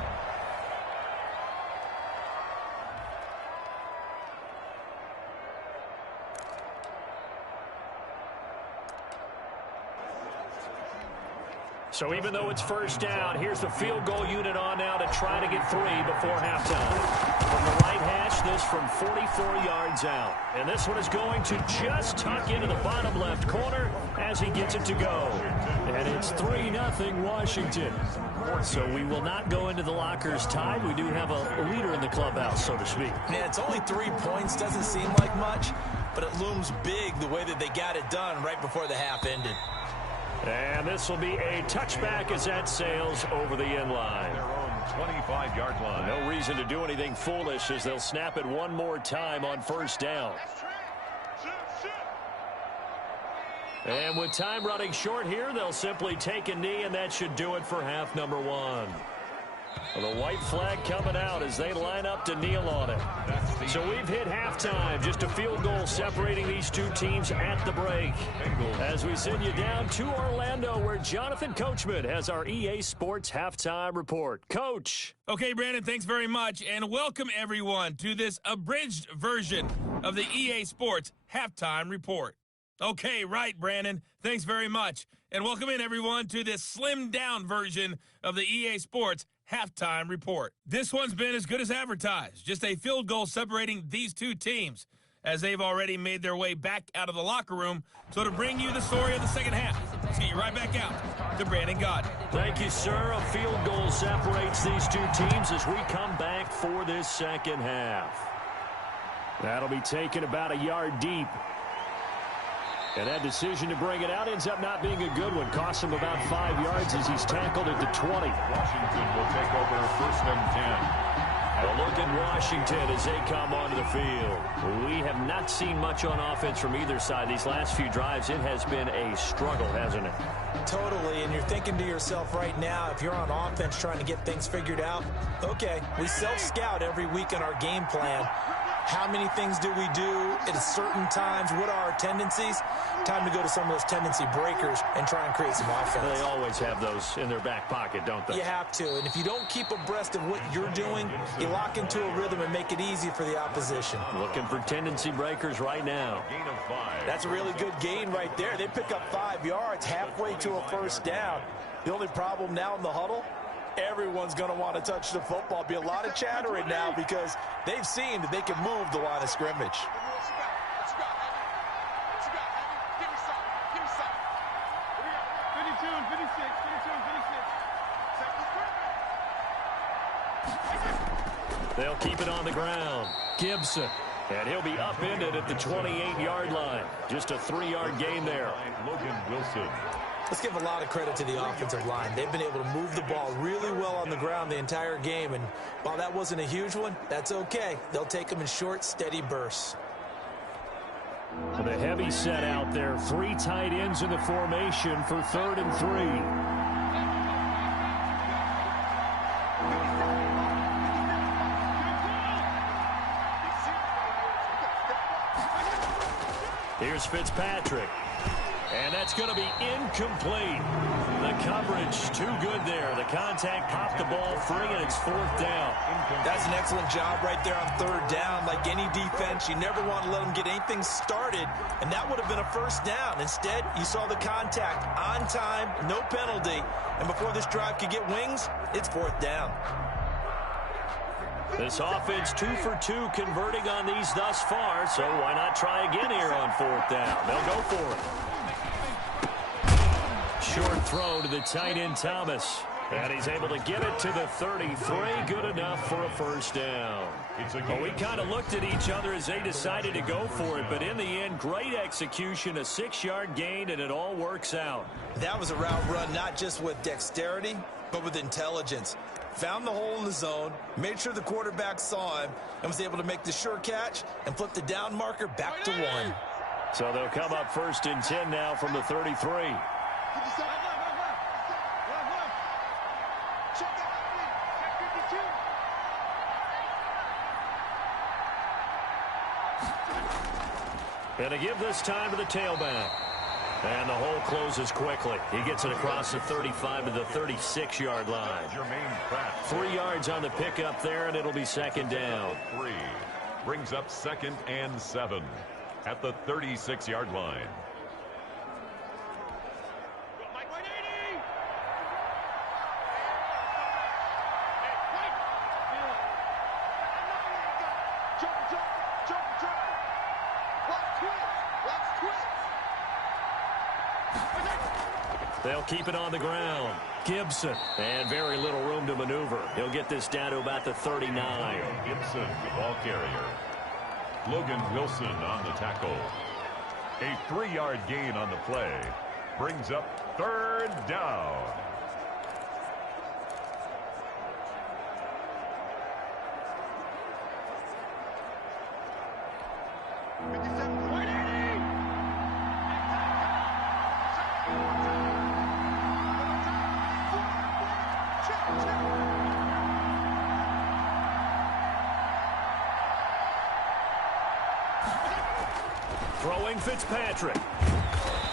So even though it's first down, here's the field goal unit on now to try to get 3 before halftime. From the right hash, this from 44 yards out. And this one is going to just tuck into the bottom left corner as he gets it to go. And it's 3-0 Washington. So we will not go into the lockers tied. We do have a leader in the clubhouse, so to speak. Man, it's only 3 points. Doesn't seem like much, but it looms big the way that they got it done right before the half ended. And this will be a touchback as that sails over the end line. Their own 25-yard line. No reason to do anything foolish as they'll snap it one more time on first down. And with time running short here, they'll simply take a knee, and that should do it for half number 1. Well, the white flag coming out as they line up to kneel on it. So we've hit halftime. Just a field goal separating these two teams at the break. As we send you down to Orlando, where Jonathan Coachman has our EA Sports Halftime Report. Coach. Okay, Brandon, thanks very much. And welcome, everyone, to this abridged version of the EA Sports Halftime Report. Okay, right, Brandon. Thanks very much. And welcome in, everyone, to this slimmed-down version of the EA Sports Halftime Report. This one's been as good as advertised. Just a field goal separating these two teams as they've already made their way back out of the locker room. So to bring you the story of the second half, let's get you right back out to Brandon Godden. Thank you, sir. A field goal separates these two teams as we come back for this second half. That'll be taken about a yard deep. And that decision to bring it out ends up not being a good one. Costs him about 5 yards as he's tackled at the 20. Washington will take over first and 10. A look at Washington as they come onto the field. We have not seen much on offense from either side. These last few drives, it has been a struggle, hasn't it? Totally, and you're thinking to yourself right now, if you're on offense trying to get things figured out, okay, we self-scout every week in our game plan. How many things do we do at certain times? What are our tendencies? Time to go to some of those tendency breakers and try and create some offense. They always have those in their back pocket, don't they? You have to, and if you don't keep abreast of what you're doing, you lock into a rhythm and make it easy for the opposition. Looking for tendency breakers right now. Gain of 5. That's a really good gain right there. They pick up 5 yards halfway to a first down. The only problem now in the huddle, everyone's going to want to touch the football. Be a lot of chattering now because they've seen that they can move the line of scrimmage. They'll keep it on the ground. Gibson And he'll be upended at the 28-yard line. Just a 3-yard gain there. Logan Wilson. Let's give a lot of credit to the offensive line. They've been able to move the ball really well on the ground the entire game. And while that wasn't a huge one, that's okay. They'll take them in short, steady bursts. The heavy set out there. 3 tight ends in the formation for 3rd and 3. Here's Fitzpatrick. And that's going to be incomplete. The coverage too good there. The contact popped the ball free, and it's 4th down. That's an excellent job right there on 3rd down. Like any defense, you never want to let them get anything started, and that would have been a 1st down. Instead, you saw the contact on time, no penalty, and before this drive could get wings, it's 4th down. This offense 2 for 2 converting on these thus far, so why not try again here on 4th down? They'll go for it. Short throw to the tight end Thomas. And he's able to get it to the 33. Good enough for a 1st down. Well, we kind of looked at each other as they decided to go for it, but in the end, great execution, a 6-yard gain, and it all works out. That was a route run not just with dexterity, but with intelligence. Found the hole in the zone, made sure the quarterback saw him, and was able to make the sure catch and flip the down marker back to 1. So they'll come up 1st and 10 now from the 33. And to give this time to the tailback. And the hole closes quickly. He gets it across the 35 to the 36-yard line. 3 yards on the pickup there, and it'll be 2nd down. 3 brings up 2nd and 7 at the 36-yard line. They'll keep it on the ground. Gibson. And very little room to maneuver. He'll get this down to about the 39. Gibson, the ball carrier. Logan Wilson on the tackle. A 3-yard gain on the play. Brings up 3rd down. Throwing Fitzpatrick.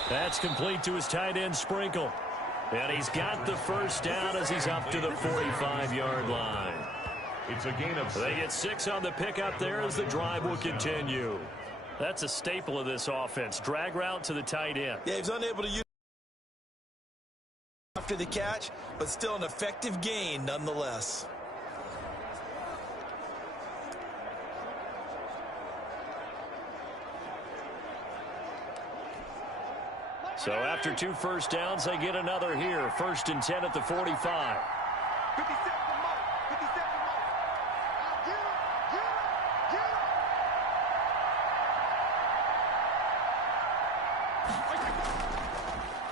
That's complete to his tight end Sprinkle. And he's got the 1st down as he's up to the 45-yard line. It's a gain of 6. They get 6 on the pickup there as the drive will continue. That's a staple of this offense. Drag route to the tight end. Yeah, he's unable to use after the catch, but still an effective gain nonetheless. So after 2 1st downs, they get another here. 1st and 10 at the 45.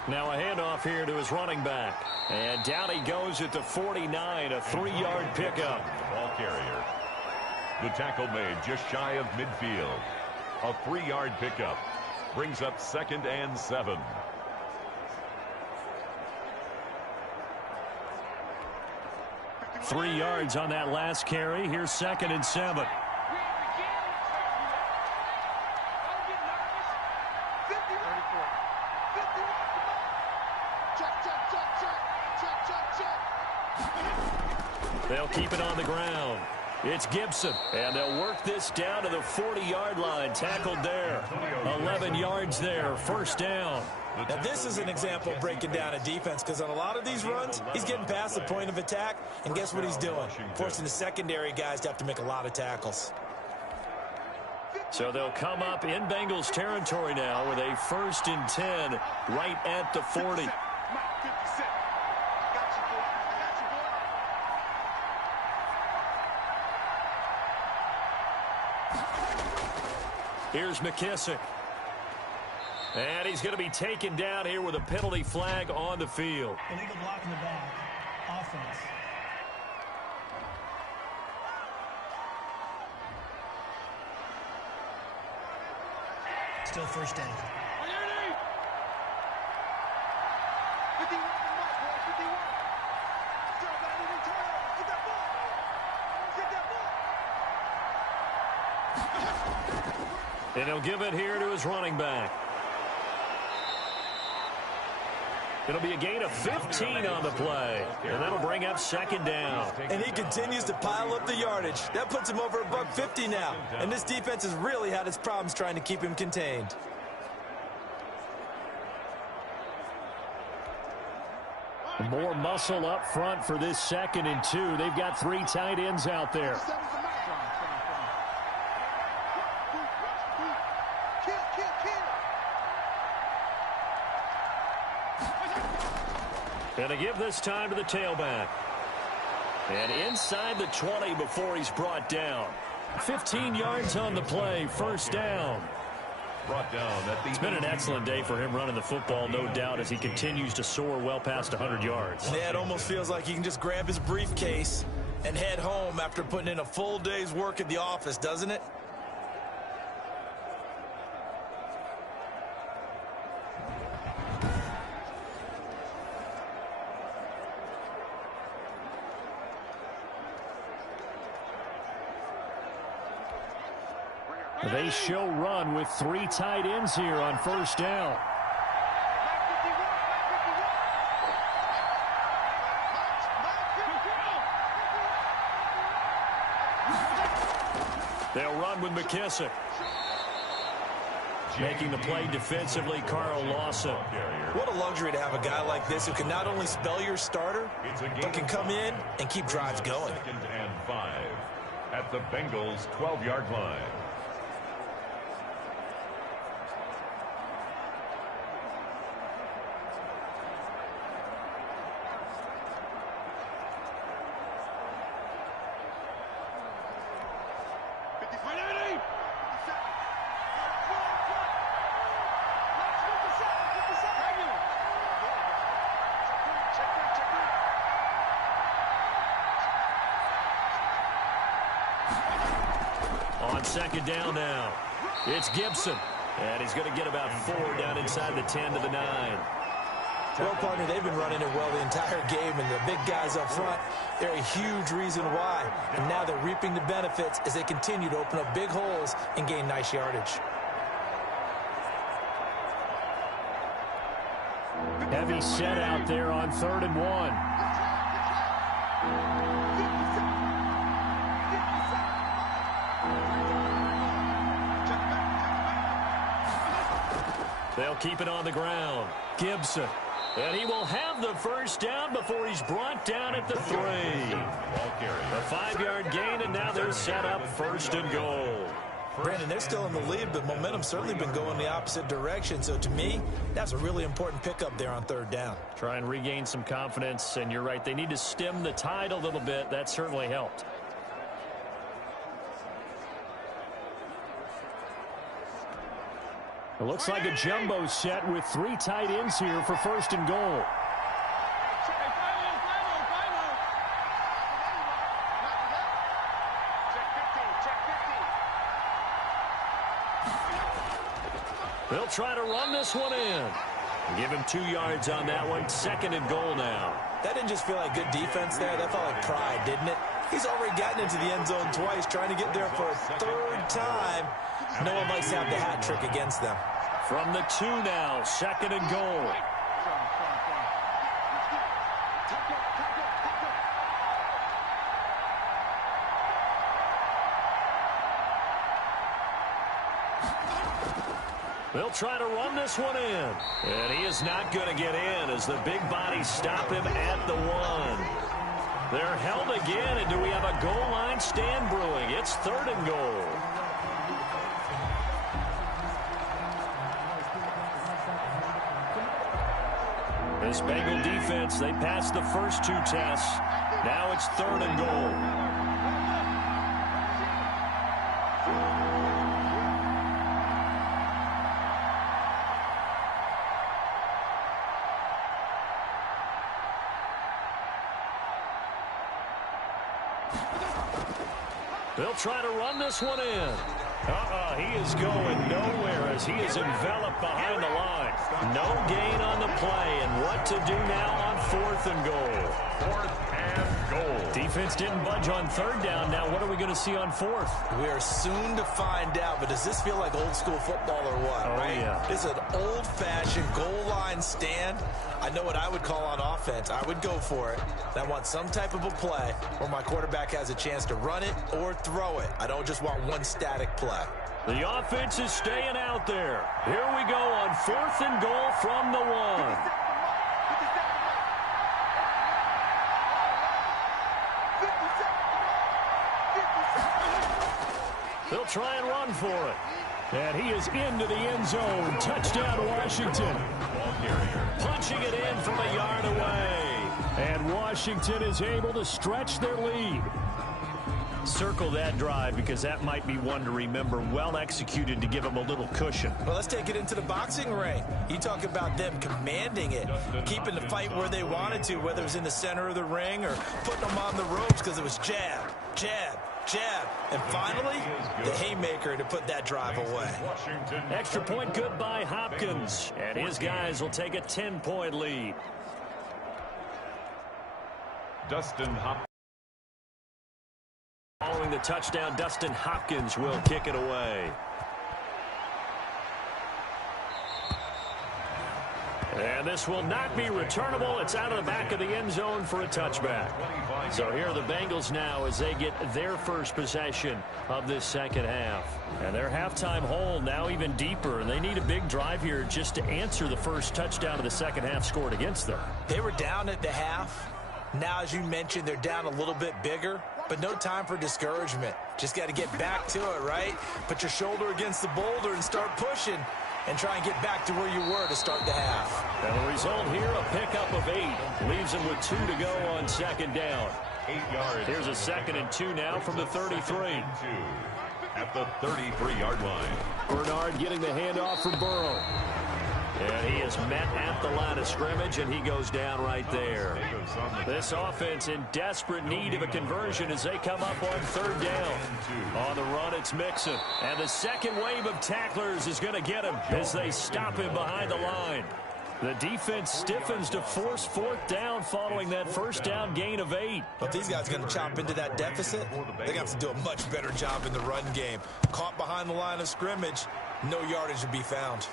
Now a handoff here to his running back. And down he goes at the 49, a 3-yard pickup. The ball carrier. The tackle made just shy of midfield. A 3-yard pickup. Brings up 2nd and 7. Three yards on that last carry. Here's 2nd and 7. They'll keep it on the ground. It's Gibson, and they'll work this down to the 40-yard line. Tackled there. 11 yards there. 1st down. Now, this is an example of breaking down a defense, because on a lot of these runs, he's getting past the point of attack, and guess what he's doing? Forcing the secondary guys to have to make a lot of tackles. So they'll come up in Bengals territory now with a 1st and 10 right at the 40. Here's McKissick. And he's going to be taken down here with a penalty flag on the field. Illegal block in the back. Offense. Still first down. And he'll give it here to his running back. It'll be a gain of 15 on the play, and that'll bring up second down. And he continues to pile up the yardage. That puts him over $150 now. And this defense has really had its problems trying to keep him contained. More muscle up front for this 2nd and 2. They've got 3 tight ends out there. And to give this time to the tailback. And inside the 20 before he's brought down. 15 yards on the play, first down. Brought down at the It's been an excellent day for him running the football, no doubt, as he continues to soar well past 100 yards. Yeah, it almost feels like he can just grab his briefcase and head home after putting in a full day's work at the office, doesn't it? They show run with 3 tight ends here on first down. They'll run with McKissick. Making the play defensively, Carl Lawson. What a luxury to have a guy like this who can not only spell your starter, but can come in and keep drives going. 2nd and 5 at the Bengals' 12-yard line. On second down now, it's Gibson. And he's going to get about 4 down inside the 10 to the 9. Well, partner, they've been running it well the entire game, and the big guys up front, they're a huge reason why. And now they're reaping the benefits as they continue to open up big holes and gain nice yardage. Heavy set out there on 3rd and 1. They'll keep it on the ground. Gibson. And he will have the first down before he's brought down at the 3. A 5-yard gain, and now they're set up 1st and goal. Brandon, they're still in the lead, but momentum's certainly been going the opposite direction. So to me, that's a really important pickup there on 3rd down. Try and regain some confidence, and you're right, they need to stem the tide a little bit. That certainly helped. It looks like a jumbo set with 3 tight ends here for 1st and goal. They'll try to run this one in. Give him 2 yards on that one. 2nd and goal now. That didn't just feel like good defense there. That felt like pride, didn't it? He's already gotten into the end zone twice, trying to get there for a 3rd time. No one likes to have the hat trick against them. From the 2 now, 2nd and goal. They'll try to run this one in. And he is not going to get in as the big bodies stop him at the 1. They're held again, and do we have a goal line stand brewing? It's 3rd and goal. This Bengal defense, they passed the first 2 tests. Now it's 3rd and goal. They'll try to run this one in. He is going nowhere as he is enveloped behind the line. No gain on the play, and what to do now on 4th and goal. 4th and goal. Defense didn't budge on 3rd down. Now what are we going to see on 4th? We are soon to find out, but does this feel like old school football or what? Oh, right? yeah. This is an old-fashioned goal line stand. I know what I would call on offense. I would go for it. I want some type of a play where my quarterback has a chance to run it or throw it. I don't just want one static play. The offense is staying out there. Here we go on 4th and goal from the 1. They'll try and run for it. And he is into the end zone. Touchdown, Washington. Ball carrier. Punching it in from a yard away. And Washington is able to stretch their lead. Circle that drive because that might be one to remember. Well executed to give them a little cushion. Well, let's take it into the boxing ring. You talk about them commanding it, keeping the fight where they wanted to, whether it was in the center of the ring or putting them on the ropes because it was jab, jab, jab. And finally, the haymaker to put that drive away. Extra point good by Hopkins. And his guys will take a 10-point lead. Dustin Hopkins. Following the touchdown, Dustin Hopkins will kick it away. And this will not be returnable. It's out of the back of the end zone for a touchback. So here are the Bengals now as they get their first possession of this second half. And their halftime hole now even deeper. And they need a big drive here just to answer the first touchdown of the second half scored against them. They were down at the half. Now, as you mentioned, they're down a little bit bigger. But no time for discouragement. Just got to get back to it, right? Put your shoulder against the boulder and start pushing and try and get back to where you were to start the half. And the result here, a pickup of 8. Leaves them with 2 to go on second down. 8 yards. Here's a 2nd and 2 now from the 33. At the 33-yard line. Bernard getting the handoff from Burrow. And he is met at the line of scrimmage, and he goes down right there. This offense in desperate need of a conversion as they come up on 3rd down. On the run, it's Mixon. And the second wave of tacklers is going to get him as they stop him behind the line. The defense stiffens to force 4th down following that first down gain of 8. But these guys are going to chop into that deficit. They're going to have to do a much better job in the run game. Caught behind the line of scrimmage, no yardage to be found.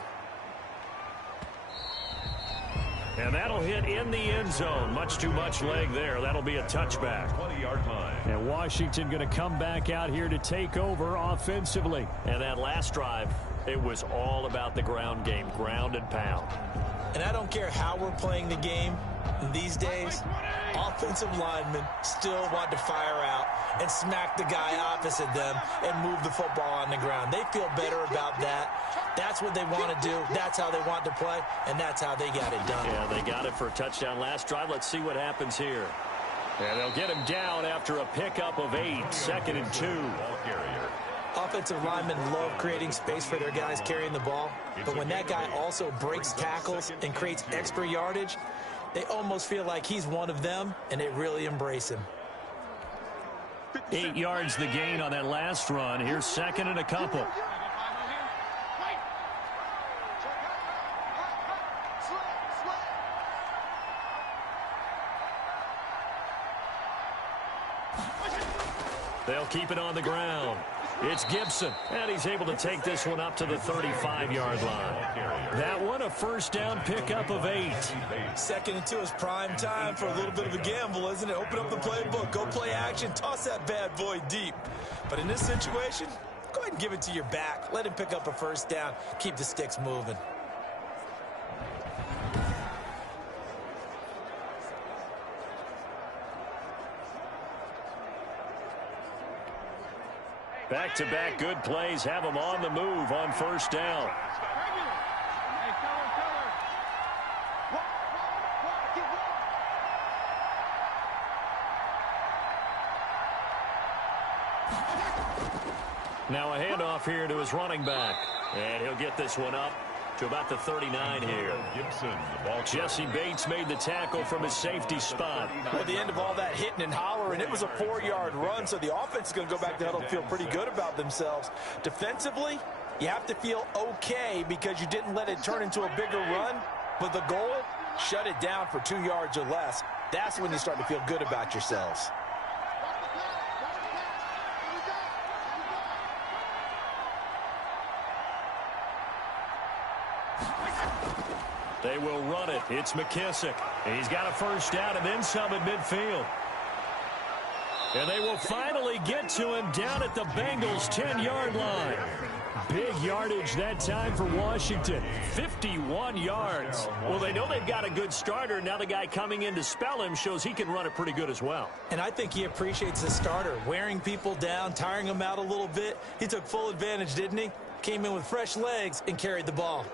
And that'll hit in the end zone. Much too much leg there. That'll be a touchback. 20-yard line. And Washington going to come back out here to take over offensively. And that last drive, it was all about the ground game, ground and pound. And I don't care how we're playing the game these days, offensive linemen still want to fire out and smack the guy opposite them and move the football on the ground. They feel better about that. That's what they want to do. That's how they want to play, and that's how they got it done. Yeah, they got it for a touchdown last drive. Let's see what happens here. And they'll get him down after a pickup of 8, 2nd and 2. Ball carrier. Offensive linemen love creating space for their guys carrying the ball, but when that guy also breaks tackles and creates extra yardage, they almost feel like he's one of them, and they really embrace him. 8 yards the gain on that last run. Here's 2nd and a couple. They'll keep it on the ground. It's Gibson, and he's able to take this one up to the 35-yard line. That one, a first down pickup of 8. 2nd and 2 is prime time for a little bit of a gamble, isn't it? Open up the playbook, go play action, toss that bad boy deep. But in this situation, go ahead and give it to your back. Let him pick up a first down. Keep the sticks moving. Back-to-back good plays have them on the move on first down. Now a handoff here to his running back. And he'll get this one up to about the 39 here. Gibson, the ball Jesse Bates made the tackle from his safety spot. Well, at the end of all that hitting and hollering, it was a 4-yard run, so the offense is going to go back to huddle and feel pretty good about themselves. Defensively, you have to feel okay because you didn't let it turn into a bigger run, but the goal, shut it down for 2 yards or less. That's when you start to feel good about yourselves. They will run it. It's McKissick. He's got a first down and then some at midfield. And they will finally get to him down at the Bengals' 10-yard line. Big yardage that time for Washington. 51 yards. Well, they know they've got a good starter. Now the guy coming in to spell him shows he can run it pretty good as well. And I think he appreciates the starter, wearing people down, tiring them out a little bit. He took full advantage, didn't he? Came in with fresh legs and carried the ball.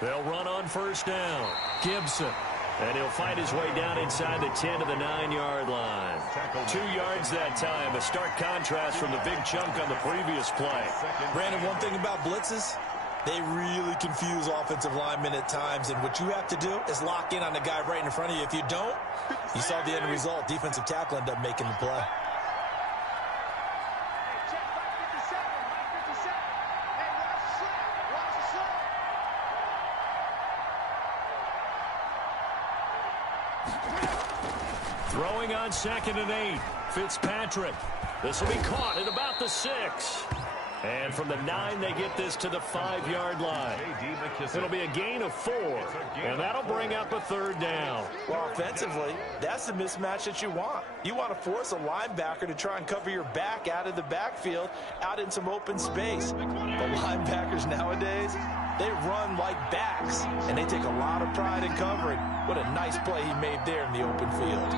They'll run on first down. Gibson. And he'll fight his way down inside the 10 to the 9-yard line. 2 yards that time. A stark contrast from the big chunk on the previous play. Brandon, one thing about blitzes, they really confuse offensive linemen at times, and what you have to do is lock in on the guy right in front of you. If you don't, you saw the end result. Defensive tackle ended up making the play. Throwing on 2nd and 8. Fitzpatrick. This will be caught at about the 6. And from the 9, they get this to the 5-yard line. It'll be a gain of 4. And that'll bring up a 3rd down. Well, offensively, that's the mismatch that you want. You want to force a linebacker to try and cover your back out of the backfield, out in some open space. But linebackers nowadays, they run like backs, and they take a lot of pride in covering. What a nice play he made there in the open field.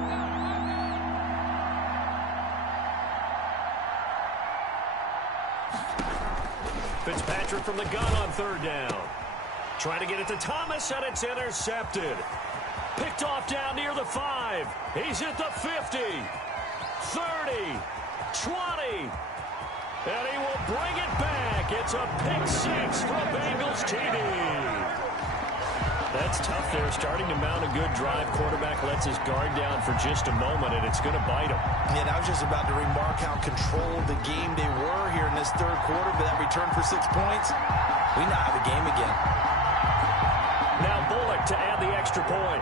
Fitzpatrick from the gun on 3rd down. Trying to get it to Thomas, and it's intercepted. Picked off down near the 5. He's at the 50, 30, 20. And he will bring it back. It's a pick 6 for a Bengals TD. That's tough there. Starting to mount a good drive. Quarterback lets his guard down for just a moment, and it's going to bite him. And I was just about to remark how controlled the game they were here in this 3rd quarter, but that return for 6 points, we now have a game again. Now Bullock to add the extra point.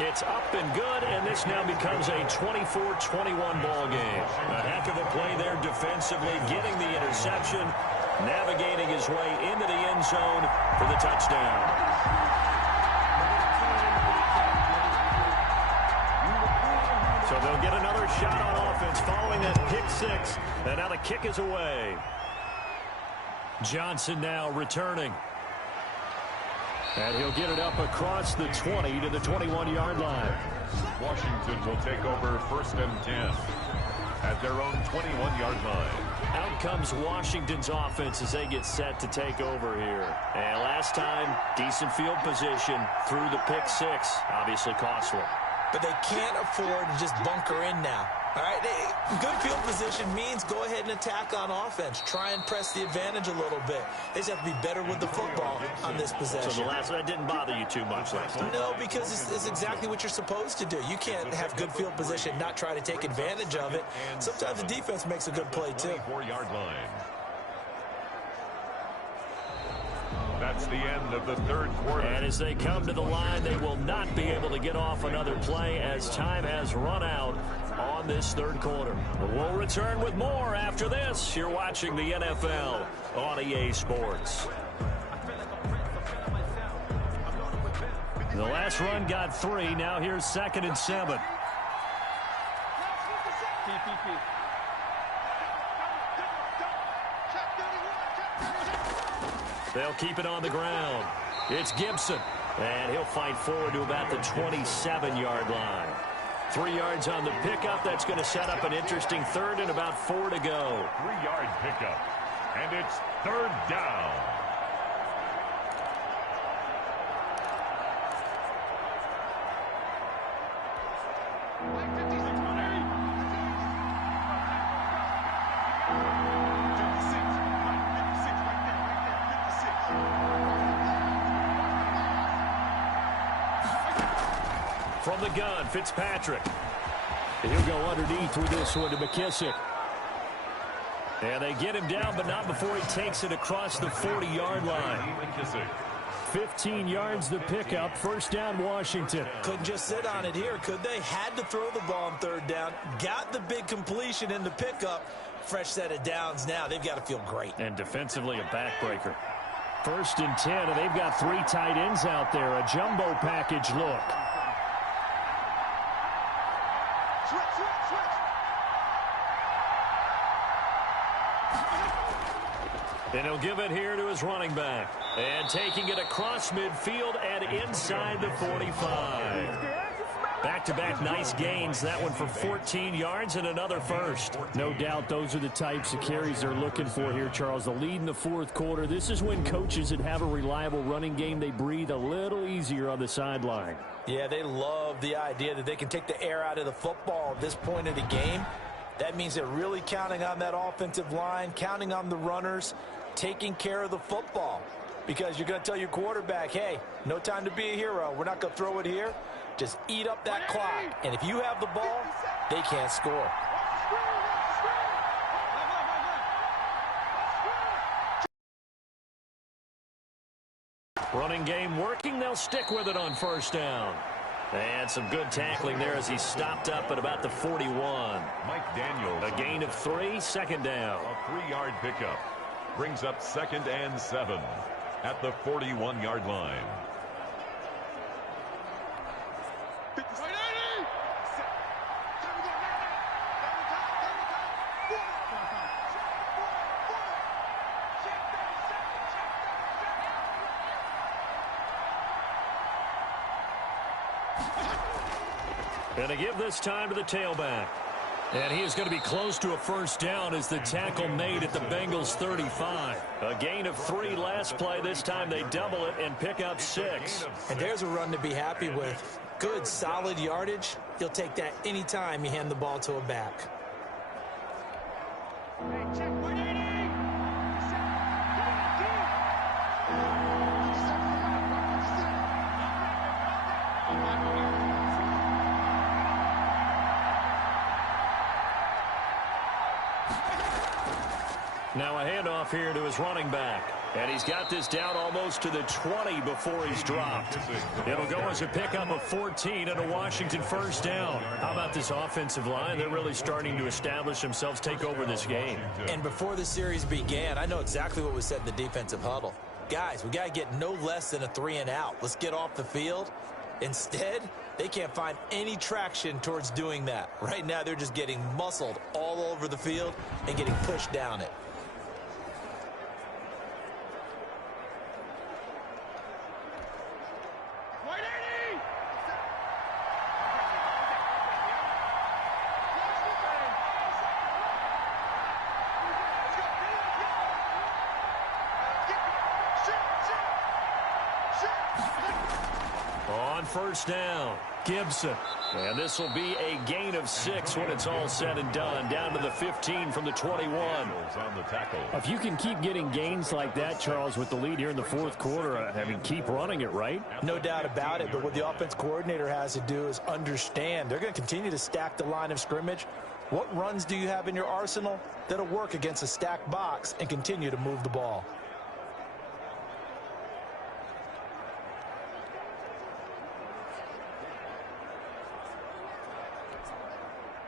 It's up and good, and this now becomes a 24-21 ball game. A heck of a play there defensively, getting the interception, navigating his way into the end zone for the touchdown. So they'll get another shot on offense following that pick 6, and now the kick is away. Johnson now returning. And he'll get it up across the 20 to the 21-yard line. Washington will take over 1st and 10 at their own 21-yard line. Out comes Washington's offense as they get set to take over here. And last time, decent field position through the pick 6. Obviously costly. But they can't afford to just bunker in now. All right, good field position means go ahead and attack on offense. Try and press the advantage a little bit. They just have to be better with the football on this possession. So the last one didn't bother you too much last time? No, because it's exactly what you're supposed to do. You can't have good field position, not try to take advantage of it. Sometimes the defense makes a good play, too. 4-yard line. That's the end of the 3rd quarter. And as they come to the line, they will not be able to get off another play as time has run out on this 3rd quarter. We'll return with more after this. You're watching the NFL on EA Sports. The last run got 3. Now here's 2nd and 7. They'll keep it on the ground. It's Gibson. And he'll fight forward to about the 27-yard line. 3 yards on the pickup. That's going to set up an interesting third and about 4 to go. 3-yard pickup. And it's third down. From the gun, Fitzpatrick. He'll go underneath with this one to McKissick. And they get him down, but not before he takes it across the 40-yard line. 15 yards the pickup. First down, Washington. Couldn't just sit on it here, could they? Had to throw the ball on third down. Got the big completion in the pickup. Fresh set of downs now. They've got to feel great. And defensively, a backbreaker. First and 10, and they've got 3 tight ends out there. A jumbo package look. And he'll give it here to his running back. And taking it across midfield and inside the 45. Back-to-back nice gains. That one for 14 yards and another first. No doubt those are the types of carries they're looking for here, Charles. The lead in the fourth quarter. This is when coaches that have a reliable running game, they breathe a little easier on the sideline. Yeah, they love the idea that they can take the air out of the football at this point of the game. That means they're really counting on that offensive line, counting on the runners, taking care of the football. Because you're going to tell your quarterback, hey, no time to be a hero. We're not going to throw it here. Just eat up that clock. And if you have the ball, they can't score. Running game working. They'll stick with it on first down. And some good tackling there as he stopped up at about the 41. Mike Daniels. A gain of 3, second down. A 3-yard pickup. Brings up 2nd and 7 at the 41-yard line. And to give this time to the tailback. And he is going to be close to a first down as the tackle made at the Bengals 35. A gain of 3 last play. This time they double it and pick up 6. And there's a run to be happy with. Good, solid yardage. You'll take that anytime you hand the ball to a back. Now a handoff here to his running back. And he's got this down almost to the 20 before he's dropped. It'll go as a pickup of 14 and a Washington first down. How about this offensive line? They're really starting to establish themselves, take over this game. And before the series began, I know exactly what was said in the defensive huddle. Guys, we got to get no less than a 3 and out. Let's get off the field. Instead, they can't find any traction towards doing that. Right now, they're just getting muscled all over the field and getting pushed down it. On first down, Gibson. And this will be a gain of 6 when it's all said and done. Down to the 15 from the 21. On the tackle. If you can keep getting gains like that, Charles, with the lead here in the fourth quarter, I mean, keep running it, right? No doubt about it, but what the offense coordinator has to do is understand. They're going to continue to stack the line of scrimmage. What runs do you have in your arsenal that'll work against a stacked box and continue to move the ball?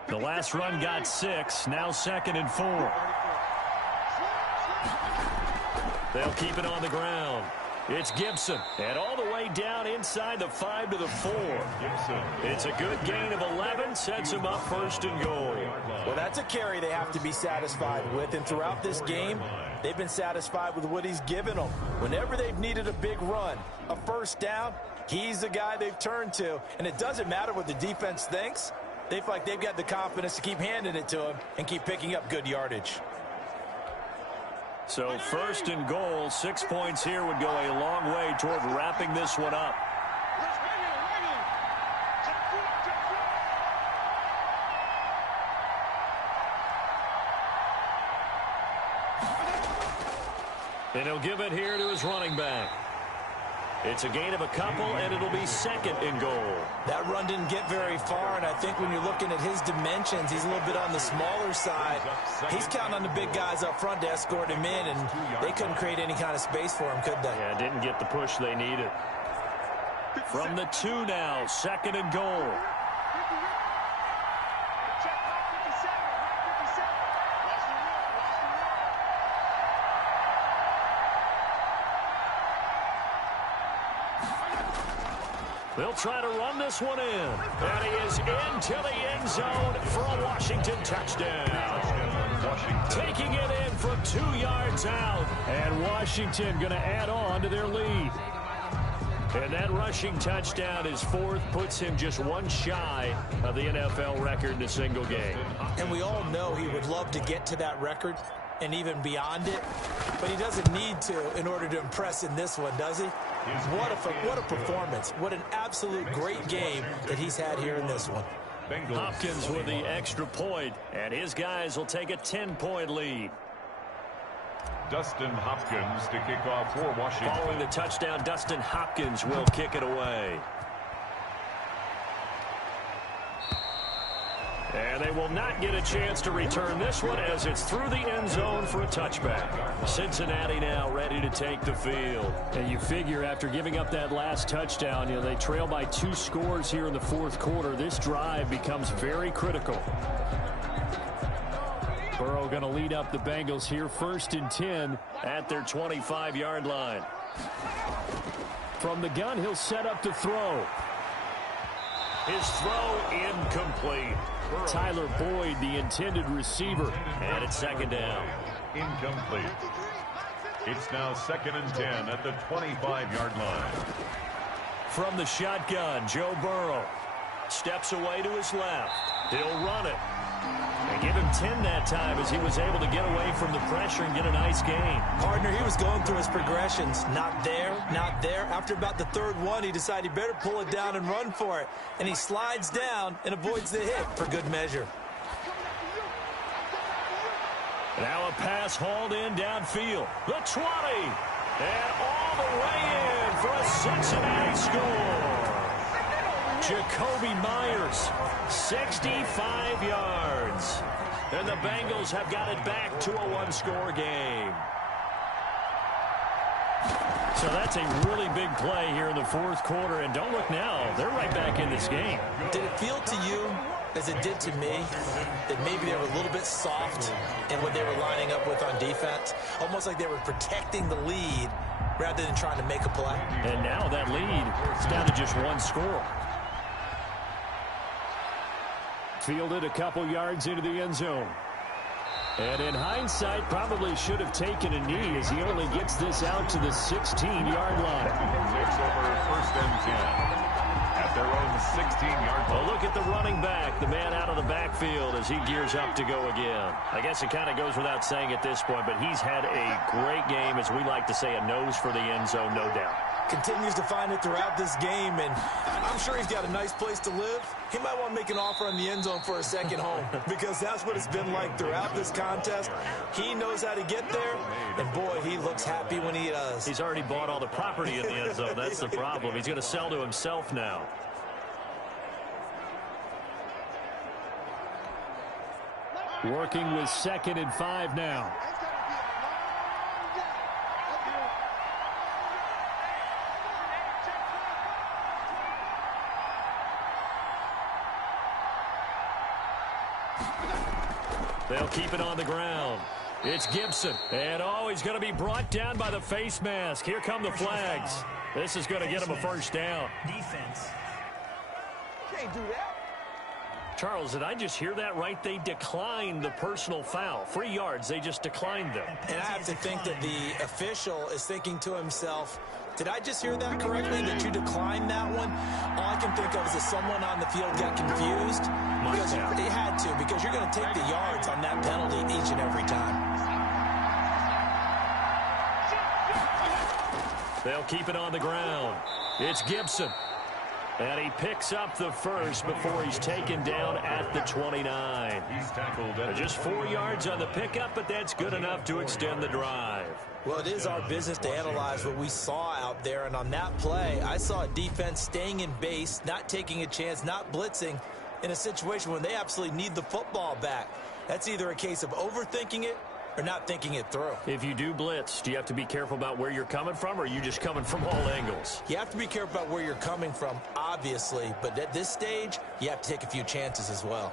The last run got 6. Now 2nd and 4. They'll keep it on the ground. It's Gibson, and all the way down inside the 5 to the 4. It's a good gain of 11, sets him up first and goal. Well, that's a carry they have to be satisfied with, and throughout this game, they've been satisfied with what he's given them. Whenever they've needed a big run, a first down, he's the guy they've turned to, and it doesn't matter what the defense thinks. They feel like they've got the confidence to keep handing it to him and keep picking up good yardage. So first and goal, 6 points here would go a long way toward wrapping this one up. And he'll give it here to his running back. It's a gain of a couple, and it'll be second and goal. That run didn't get very far, and I think when you're looking at his dimensions, he's a little bit on the smaller side. He's counting on the big guys up front to escort him in, and they couldn't create any kind of space for him, could they? Yeah, didn't get the push they needed. From the 2 now, second and goal. They'll try to run this one in. And he is into the end zone for a Washington touchdown. Taking it in from 2 yards out. And Washington going to add on to their lead. And that rushing touchdown, his 4th, puts him just 1 shy of the NFL record in a single game. And we all know he would love to get to that record and even beyond it, but he doesn't need to in order to impress in this one, does he? What a performance. What an absolute great game that he's had here in this one. Hopkins with the extra point, and his guys will take a 10-point lead. Dustin Hopkins to kick off for Washington. Following the touchdown, Dustin Hopkins will kick it away. And they will not get a chance to return this one as it's through the end zone for a touchback. Cincinnati now ready to take the field. And you figure after giving up that last touchdown, they trail by 2 scores here in the 4th quarter. This drive becomes very critical. Burrow going to lead up the Bengals here, 1st and 10 at their 25-yard line. From the gun, he'll set up to throw. His throw incomplete. Tyler Boyd, the intended receiver. And it's second down. Incomplete. It's now 2nd and 10 at the 25-yard line. From the shotgun, Joe Burrow steps away to his left. He'll run it. They give him 10 that time as he was able to get away from the pressure and get a nice gain. Partner, he was going through his progressions. Not there, not there. After about the 3rd one, he decided he better pull it down and run for it. And he slides down and avoids the hit for good measure. Now a pass hauled in downfield. The 20. And all the way in for a Cincinnati score. Jacoby Myers, 65 yards. And the Bengals have got it back to a 1-score game. So that's a really big play here in the 4th quarter. And don't look now, they're right back in this game. Did it feel to you, as it did to me, that maybe they were a little bit soft in what they were lining up with on defense? Almost like they were protecting the lead rather than trying to make a play. And now that lead is down to just 1 score. Fielded a couple yards into the end zone. And in hindsight, probably should have taken a knee as he only gets this out to the 16-yard line. Takes over 1st and 10 at their own 16-yard line. Well, look at the running back, the man out of the backfield as he gears up to go again. I guess it kind of goes without saying at this point, but he's had a great game, as we like to say, a nose for the end zone, no doubt. Continues to find it throughout this game, and I'm sure he's got a nice place to live. He might want to make an offer on the end zone for a second home because that's what it's been like throughout this contest. He knows how to get there, and boy, he looks happy when he does. He's already bought all the property in the end zone. That's the problem. He's going to sell to himself now. Working with 2nd and 5 now. They'll keep it on the ground. It's Gibson. And, he's going to be brought down by the face mask. Here come the flags. This is going to get him a first down. Defense. Can't do that. Charles, did I just hear that right? They declined the personal foul. 3 yards, they just declined them. And I have to think that the official is thinking to himself, did I just hear that correctly, that you declined that one? All I can think of is that someone on the field got confused. Because they had to, because you're going to take the yards on that penalty each and every time. They'll keep it on the ground. It's Gibson. And he picks up the first before he's taken down at the 29. He's tackled at Just 4 yards on the pickup, but that's good enough to extend the drive. Well, it is our business to analyze what we saw out there. And on that play, I saw a defense staying in base, not taking a chance, not blitzing in a situation when they absolutely need the football back. That's either a case of overthinking it or not thinking it through. If you do blitz, do you have to be careful about where you're coming from, or are you just coming from all angles? You have to be careful about where you're coming from, obviously. But at this stage, you have to take a few chances as well.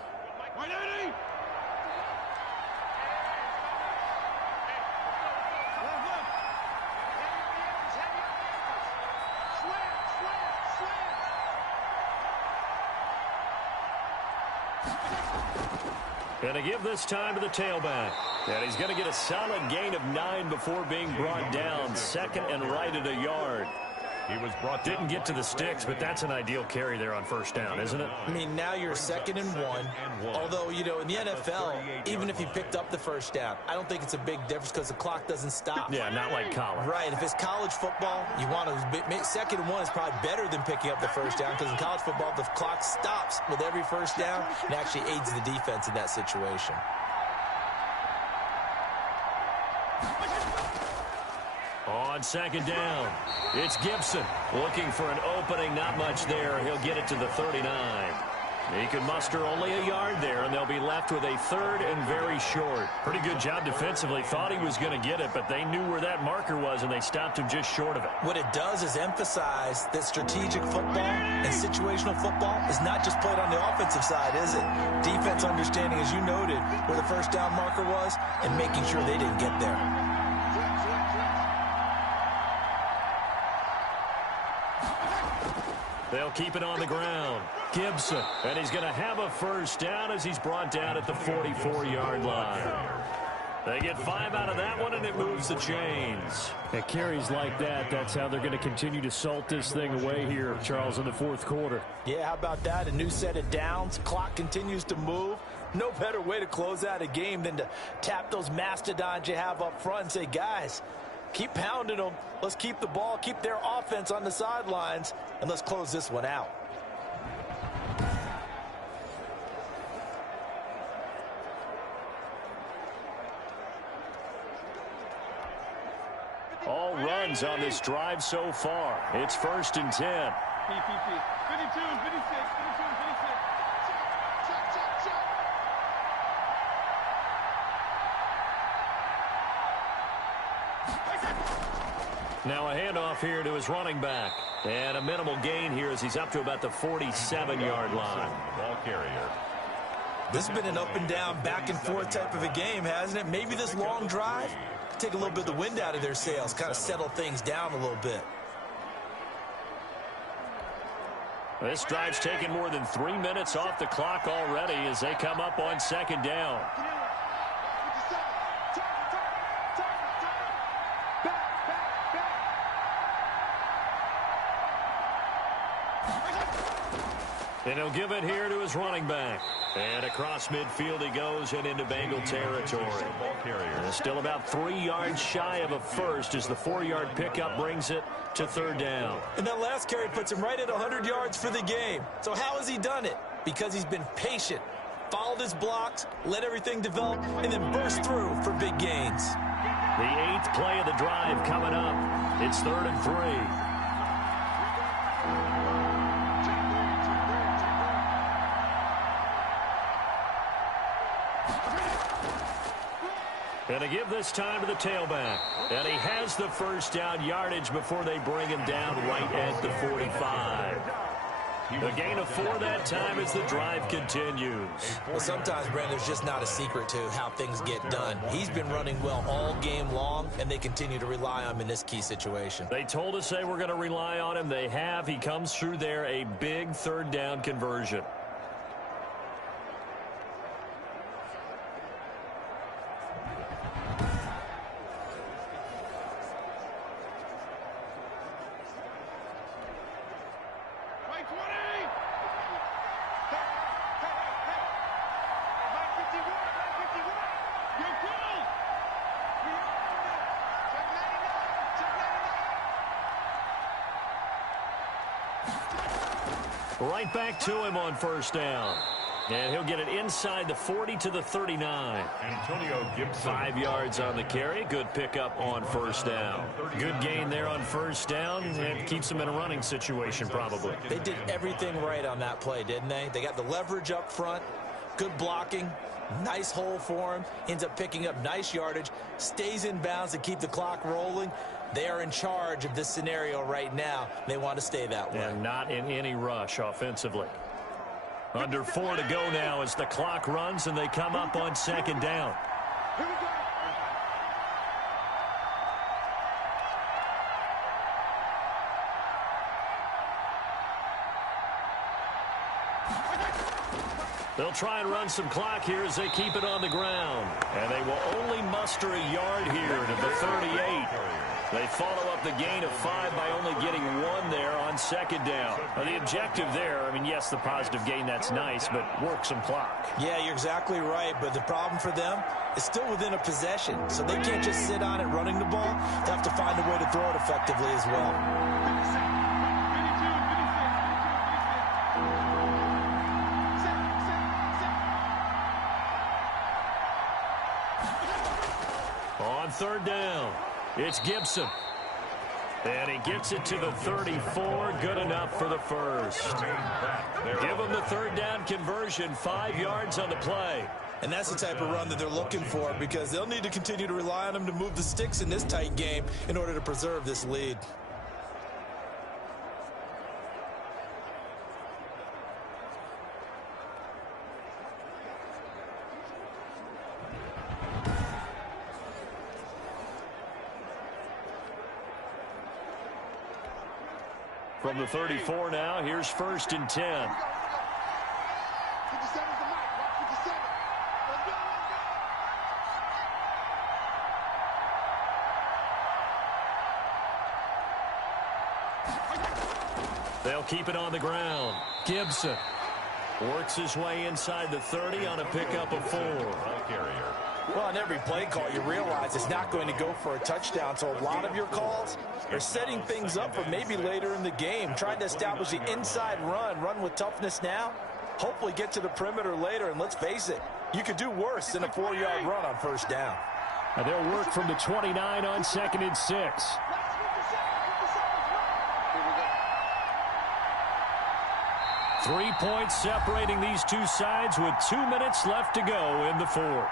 Going to give this time to the tailback. And he's going to get a solid gain of 9 before being brought down. Second and right at a yard. He was brought Didn't get to the sticks, but that's an ideal carry there on first down, isn't it? I mean, now you're 2nd and 1. Although, you know, in the NFL, even if he picked up the first down, I don't think it's a big difference because the clock doesn't stop. Yeah, not like college. Right. If it's college football, you want to make 2nd and 1 is probably better than picking up the first down because in college football, the clock stops with every first down and actually aids the defense in that situation. On second down, it's Gibson looking for an opening. Not much there. He'll get it to the 39. He can muster only a yard there, and they'll be left with a 3rd and very short. Pretty good job defensively. Thought he was going to get it, but they knew where that marker was, and they stopped him just short of it. What it does is emphasize that strategic football and situational football is not just played on the offensive side, is it? Defense understanding, as you noted, where the first down marker was and making sure they didn't get there. They'll keep it on the ground. Gibson. And he's going to have a first down as he's brought down at the 44-yard line. They get 5 out of that one, and it moves the chains. At carries like that, that's how they're going to continue to salt this thing away here, Charles, in the 4th quarter. Yeah, how about that? A new set of downs. Clock continues to move. No better way to close out a game than to tap those mastodons you have up front and say, guys, keep pounding them. Let's keep the ball, keep their offense on the sidelines, and let's close this one out. All runs on this drive so far. It's 1st and 10. 52, 56, 52, 56. Now a handoff here to his running back. And a minimal gain here as he's up to about the 47-yard line. Ball carrier. This has been an up and down, back and forth type of a game, hasn't it? Maybe this long drive could take a little bit of the wind out of their sails, kind of settle things down a little bit. This drive's taken more than 3 minutes off the clock already as they come up on second down. And he'll give it here to his running back. And across midfield he goes and into Bengal territory. And still about 3 yards shy of a first as the 4-yard pickup brings it to 3rd down. And that last carry puts him right at 100 yards for the game. So how has he done it? Because he's been patient, followed his blocks, let everything develop, and then burst through for big gains. The 8th play of the drive coming up. It's 3rd and 3. And to give this time to the tailback. And he has the first down yardage before they bring him down right at the 45. A gain of 4 that time as the drive continues. Well, sometimes, Brandon, there's just not a secret to how things get done. He's been running well all game long, and they continue to rely on him in this key situation. They told us they were going to rely on him. They have. He comes through there, a big third down conversion. Right back to him on first down. And he'll get it inside the 40 to the 39. Antonio Gibson. 5 yards on the carry. Good pickup on first down. Good gain there on first down, and keeps him in a running situation probably. They did everything right on that play, didn't they? They got the leverage up front, good blocking, nice hole for him, ends up picking up nice yardage, stays in bounds to keep the clock rolling. They are in charge of this scenario right now. They want to stay that way. And not in any rush offensively. Under 4 to go now as the clock runs, and they come up on second down. Here we go. They'll try and run some clock here as they keep it on the ground. And they will only muster a yard here to the 38. They follow up the gain of 5 by only getting 1 there on second down. Now, the objective there, I mean, yes, the positive gain, that's nice, but work some clock. Yeah, you're exactly right, but the problem for them is still within a possession, so they can't just sit on it running the ball. They have to find a way to throw it effectively as well. On third down, it's Gibson. And he gets it to the 34. Good enough for the first. Give him the third down conversion. 5 yards on the play. And that's the type of run that they're looking for, because they'll need to continue to rely on him to move the sticks in this tight game in order to preserve this lead. From the 34 now, here's first and 10. 57's the mic. Watch 57. Let's go, let's go. They'll keep it on the ground. Gibson works his way inside the 30 on a pickup of 4. Well, on every play call, you realize it's not going to go for a touchdown, so a lot of your calls are setting things up for maybe later in the game, trying to establish the inside run with toughness now, hopefully get to the perimeter later, and let's face it, you could do worse than a 4-yard run on first down. And they'll work from the 29 on second and 6. 3 points separating these two sides with 2 minutes left to go in the fourth.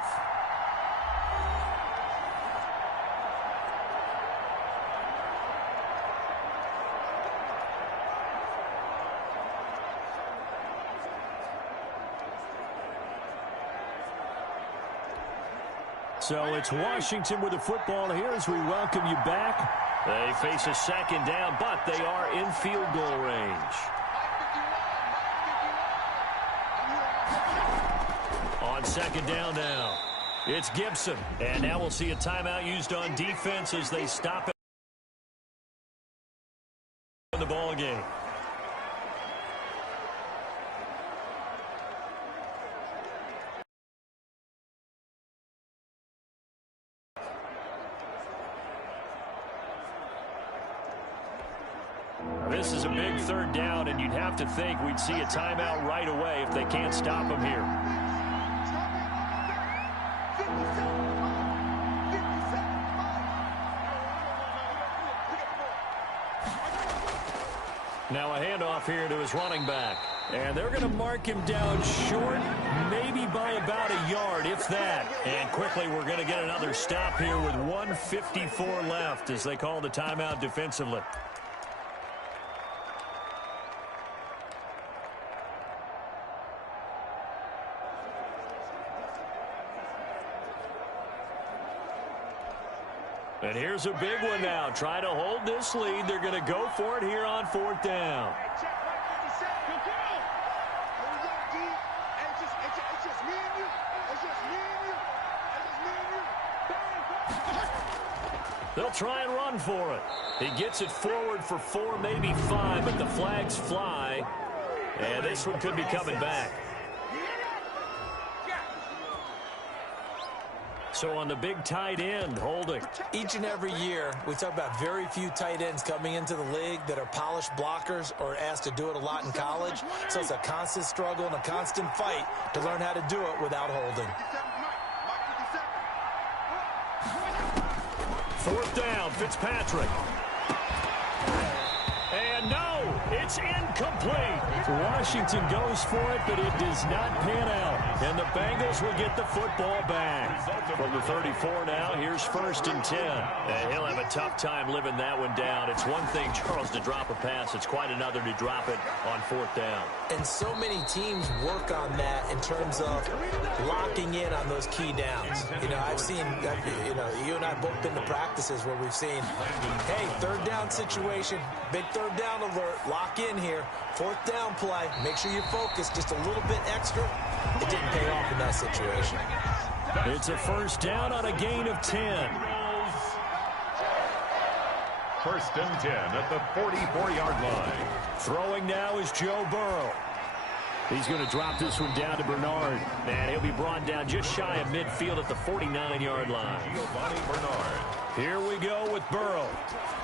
So it's Washington with the football here as we welcome you back. They face a second down, but they are in field goal range. On second down now, it's Gibson. And now we'll see a timeout used on defense as they stop it in the ball game. This is a big third down, and you'd have to think we'd see a timeout right away if they can't stop them here. Now a handoff here to his running back. And they're going to mark him down short, maybe by about a yard, if that. And quickly we're going to get another stop here with 1:54 left as they call the timeout defensively. And here's a big one now. Trying to hold this lead. They're going to go for it here on 4th down. They'll try and run for it. He gets it forward for 4, maybe 5, but the flags fly. And this one could be coming back. So on the big tight end, holding. Each and every year, we talk about very few tight ends coming into the league that are polished blockers or asked to do it a lot in college. So it's a constant struggle and a constant fight to learn how to do it without holding. 4th down, Fitzpatrick. And no, it's incomplete. Washington goes for it, but it does not pan out. And the Bengals will get the football back. From the 34 now, here's 1st and 10. And he'll have a tough time living that one down. It's one thing, Charles, to drop a pass. It's quite another to drop it on 4th down. And so many teams work on that in terms of locking in on those key downs. You know, I've seen, you and I both been to practices where we've seen, hey, 3rd down situation, big 3rd down alert, lock in here, 4th down play, make sure you focus just a little bit extra. It didn't pay off in that situation. It's a 1st down on a gain of 10. 1st and 10 at the 44-yard line. Throwing now is Joe Burrow. He's going to drop this one down to Bernard. And he'll be brought down just shy of midfield at the 49-yard line. Giovanni Bernard. Here we go with Burrow.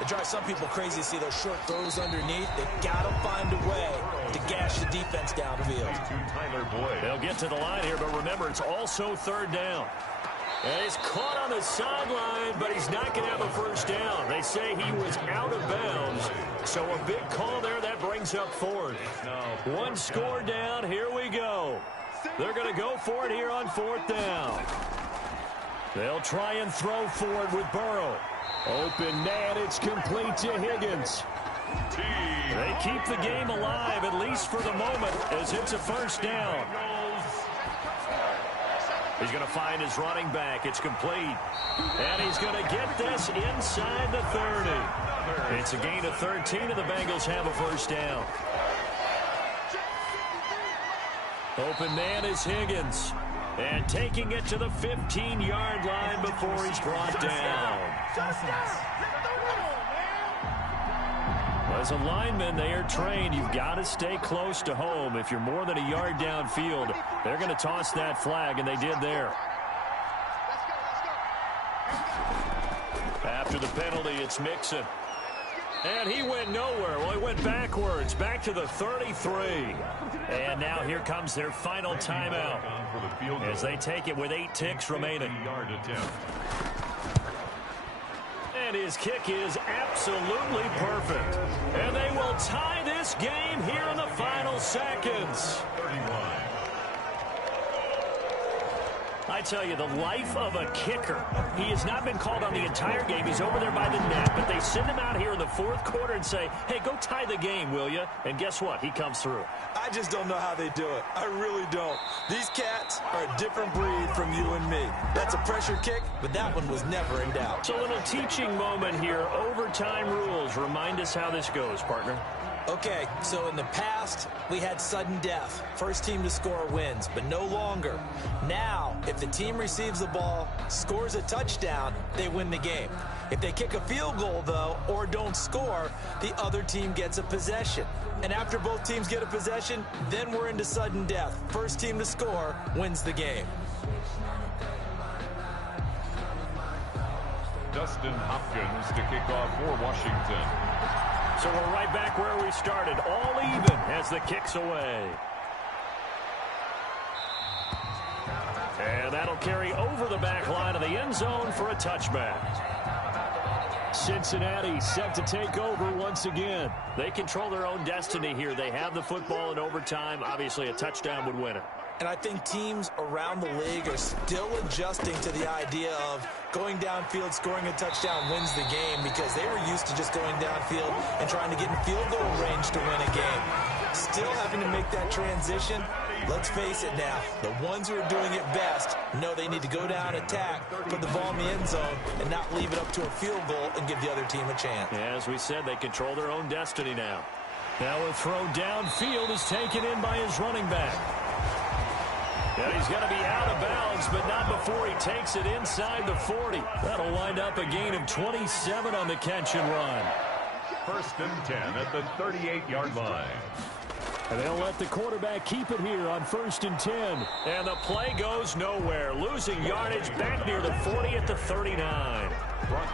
It drives some people crazy to see those short throws underneath. They've got to find a way to gash the defense downfield. Tyler Boyd. They'll get to the line here, but remember, it's also 3rd down. And he's caught on the sideline, but he's not going to have a 1st down. They say he was out of bounds. So a big call there. That brings up 4th. One score down. Here we go. They're going to go for it here on 4th down. They'll try and throw for it with Burrow. Open man. It's complete to Higgins. They keep the game alive, at least for the moment, as it's a 1st down. He's going to find his running back. It's complete. And he's going to get this inside the 30. It's a gain of 13, and the Bengals have a 1st down. Open man is Higgins. And taking it to the 15-yard line before he's brought down. As a lineman, they are trained. You've got to stay close to home. If you're more than a yard downfield, they're going to toss that flag, and they did there. After the penalty, it's Mixon. And he went nowhere. Well, he went backwards, back to the 33. And now here comes their final timeout as they take it with 8 ticks remaining. And his kick is absolutely perfect. And they will tie this game here in the final seconds. 31. I tell you, the life of a kicker. He has not been called on the entire game. He's over there by the net, but they send him out here in the 4th quarter and say, hey, go tie the game, will you? And guess what? He comes through. I just don't know how they do it. I really don't. These cats are a different breed from you and me. That's a pressure kick, but that one was never in doubt. It's a little teaching moment here. Overtime rules. Remind us how this goes, partner. Okay, so in the past, we had sudden death. First team to score wins, but no longer. Now, if the team receives the ball, scores a touchdown, they win the game. If they kick a field goal, though, or don't score, the other team gets a possession. And after both teams get a possession, then we're into sudden death. First team to score wins the game. Dustin Hopkins to kick off for Washington. So we're right back where we started, all even as the kick's away. And that'll carry over the back line of the end zone for a touchback. Cincinnati set to take over once again. They control their own destiny here. They have the football in overtime. Obviously, a touchdown would win it. And I think teams around the league are still adjusting to the idea of going downfield, scoring a touchdown wins the game, because they were used to just going downfield and trying to get in field goal range to win a game. Still having to make that transition. Let's face it now, the ones who are doing it best know they need to go down, attack, put the ball in the end zone, and not leave it up to a field goal and give the other team a chance. Yeah, as we said, they control their own destiny now. Now a throw downfield is taken in by his running back. And he's going to be out of bounds, but not before he takes it inside the 40. That'll wind up a gain of 27 on the catch and run. 1st and 10 at the 38-yard line. And they'll let the quarterback keep it here on 1st and 10. And the play goes nowhere, losing yardage back near the 40 at the 39.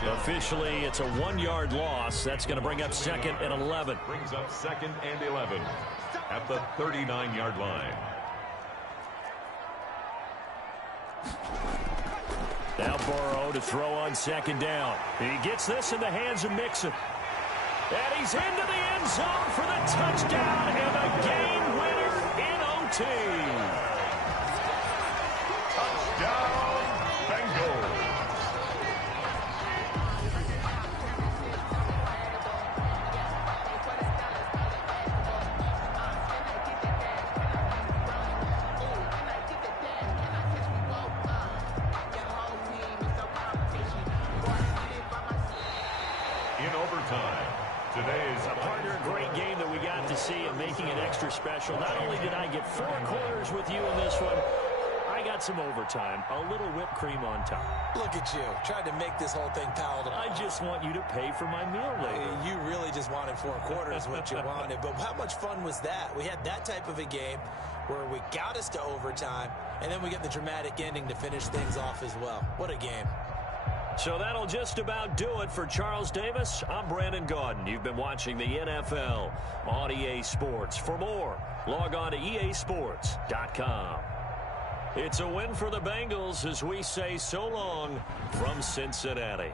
Officially, it's a 1-yard loss. That's going to bring up 2nd and 11. Brings up 2nd and 11 at the 39-yard line. Now Burrow to throw on 2nd down. He gets this in the hands of Mixon. And he's into the end zone for the touchdown and the game winner in OT. Touchdown, Bengals. In overtime. Today's a partner, a great game that we got to see and making it extra special. Not only did I get 4 quarters with you in this one, I got some overtime, a little whipped cream on top. Look at you, tried to make this whole thing palatable. I just want you to pay for my meal later. You really just wanted 4 quarters, what you wanted. But how much fun was that? We had that type of a game where we got us to overtime, and then we get the dramatic ending to finish things off as well. What a game. So that'll just about do it for Charles Davis. I'm Brandon Gaudin. You've been watching the NFL on EA Sports. For more, log on to easports.com. It's a win for the Bengals as we say so long from Cincinnati.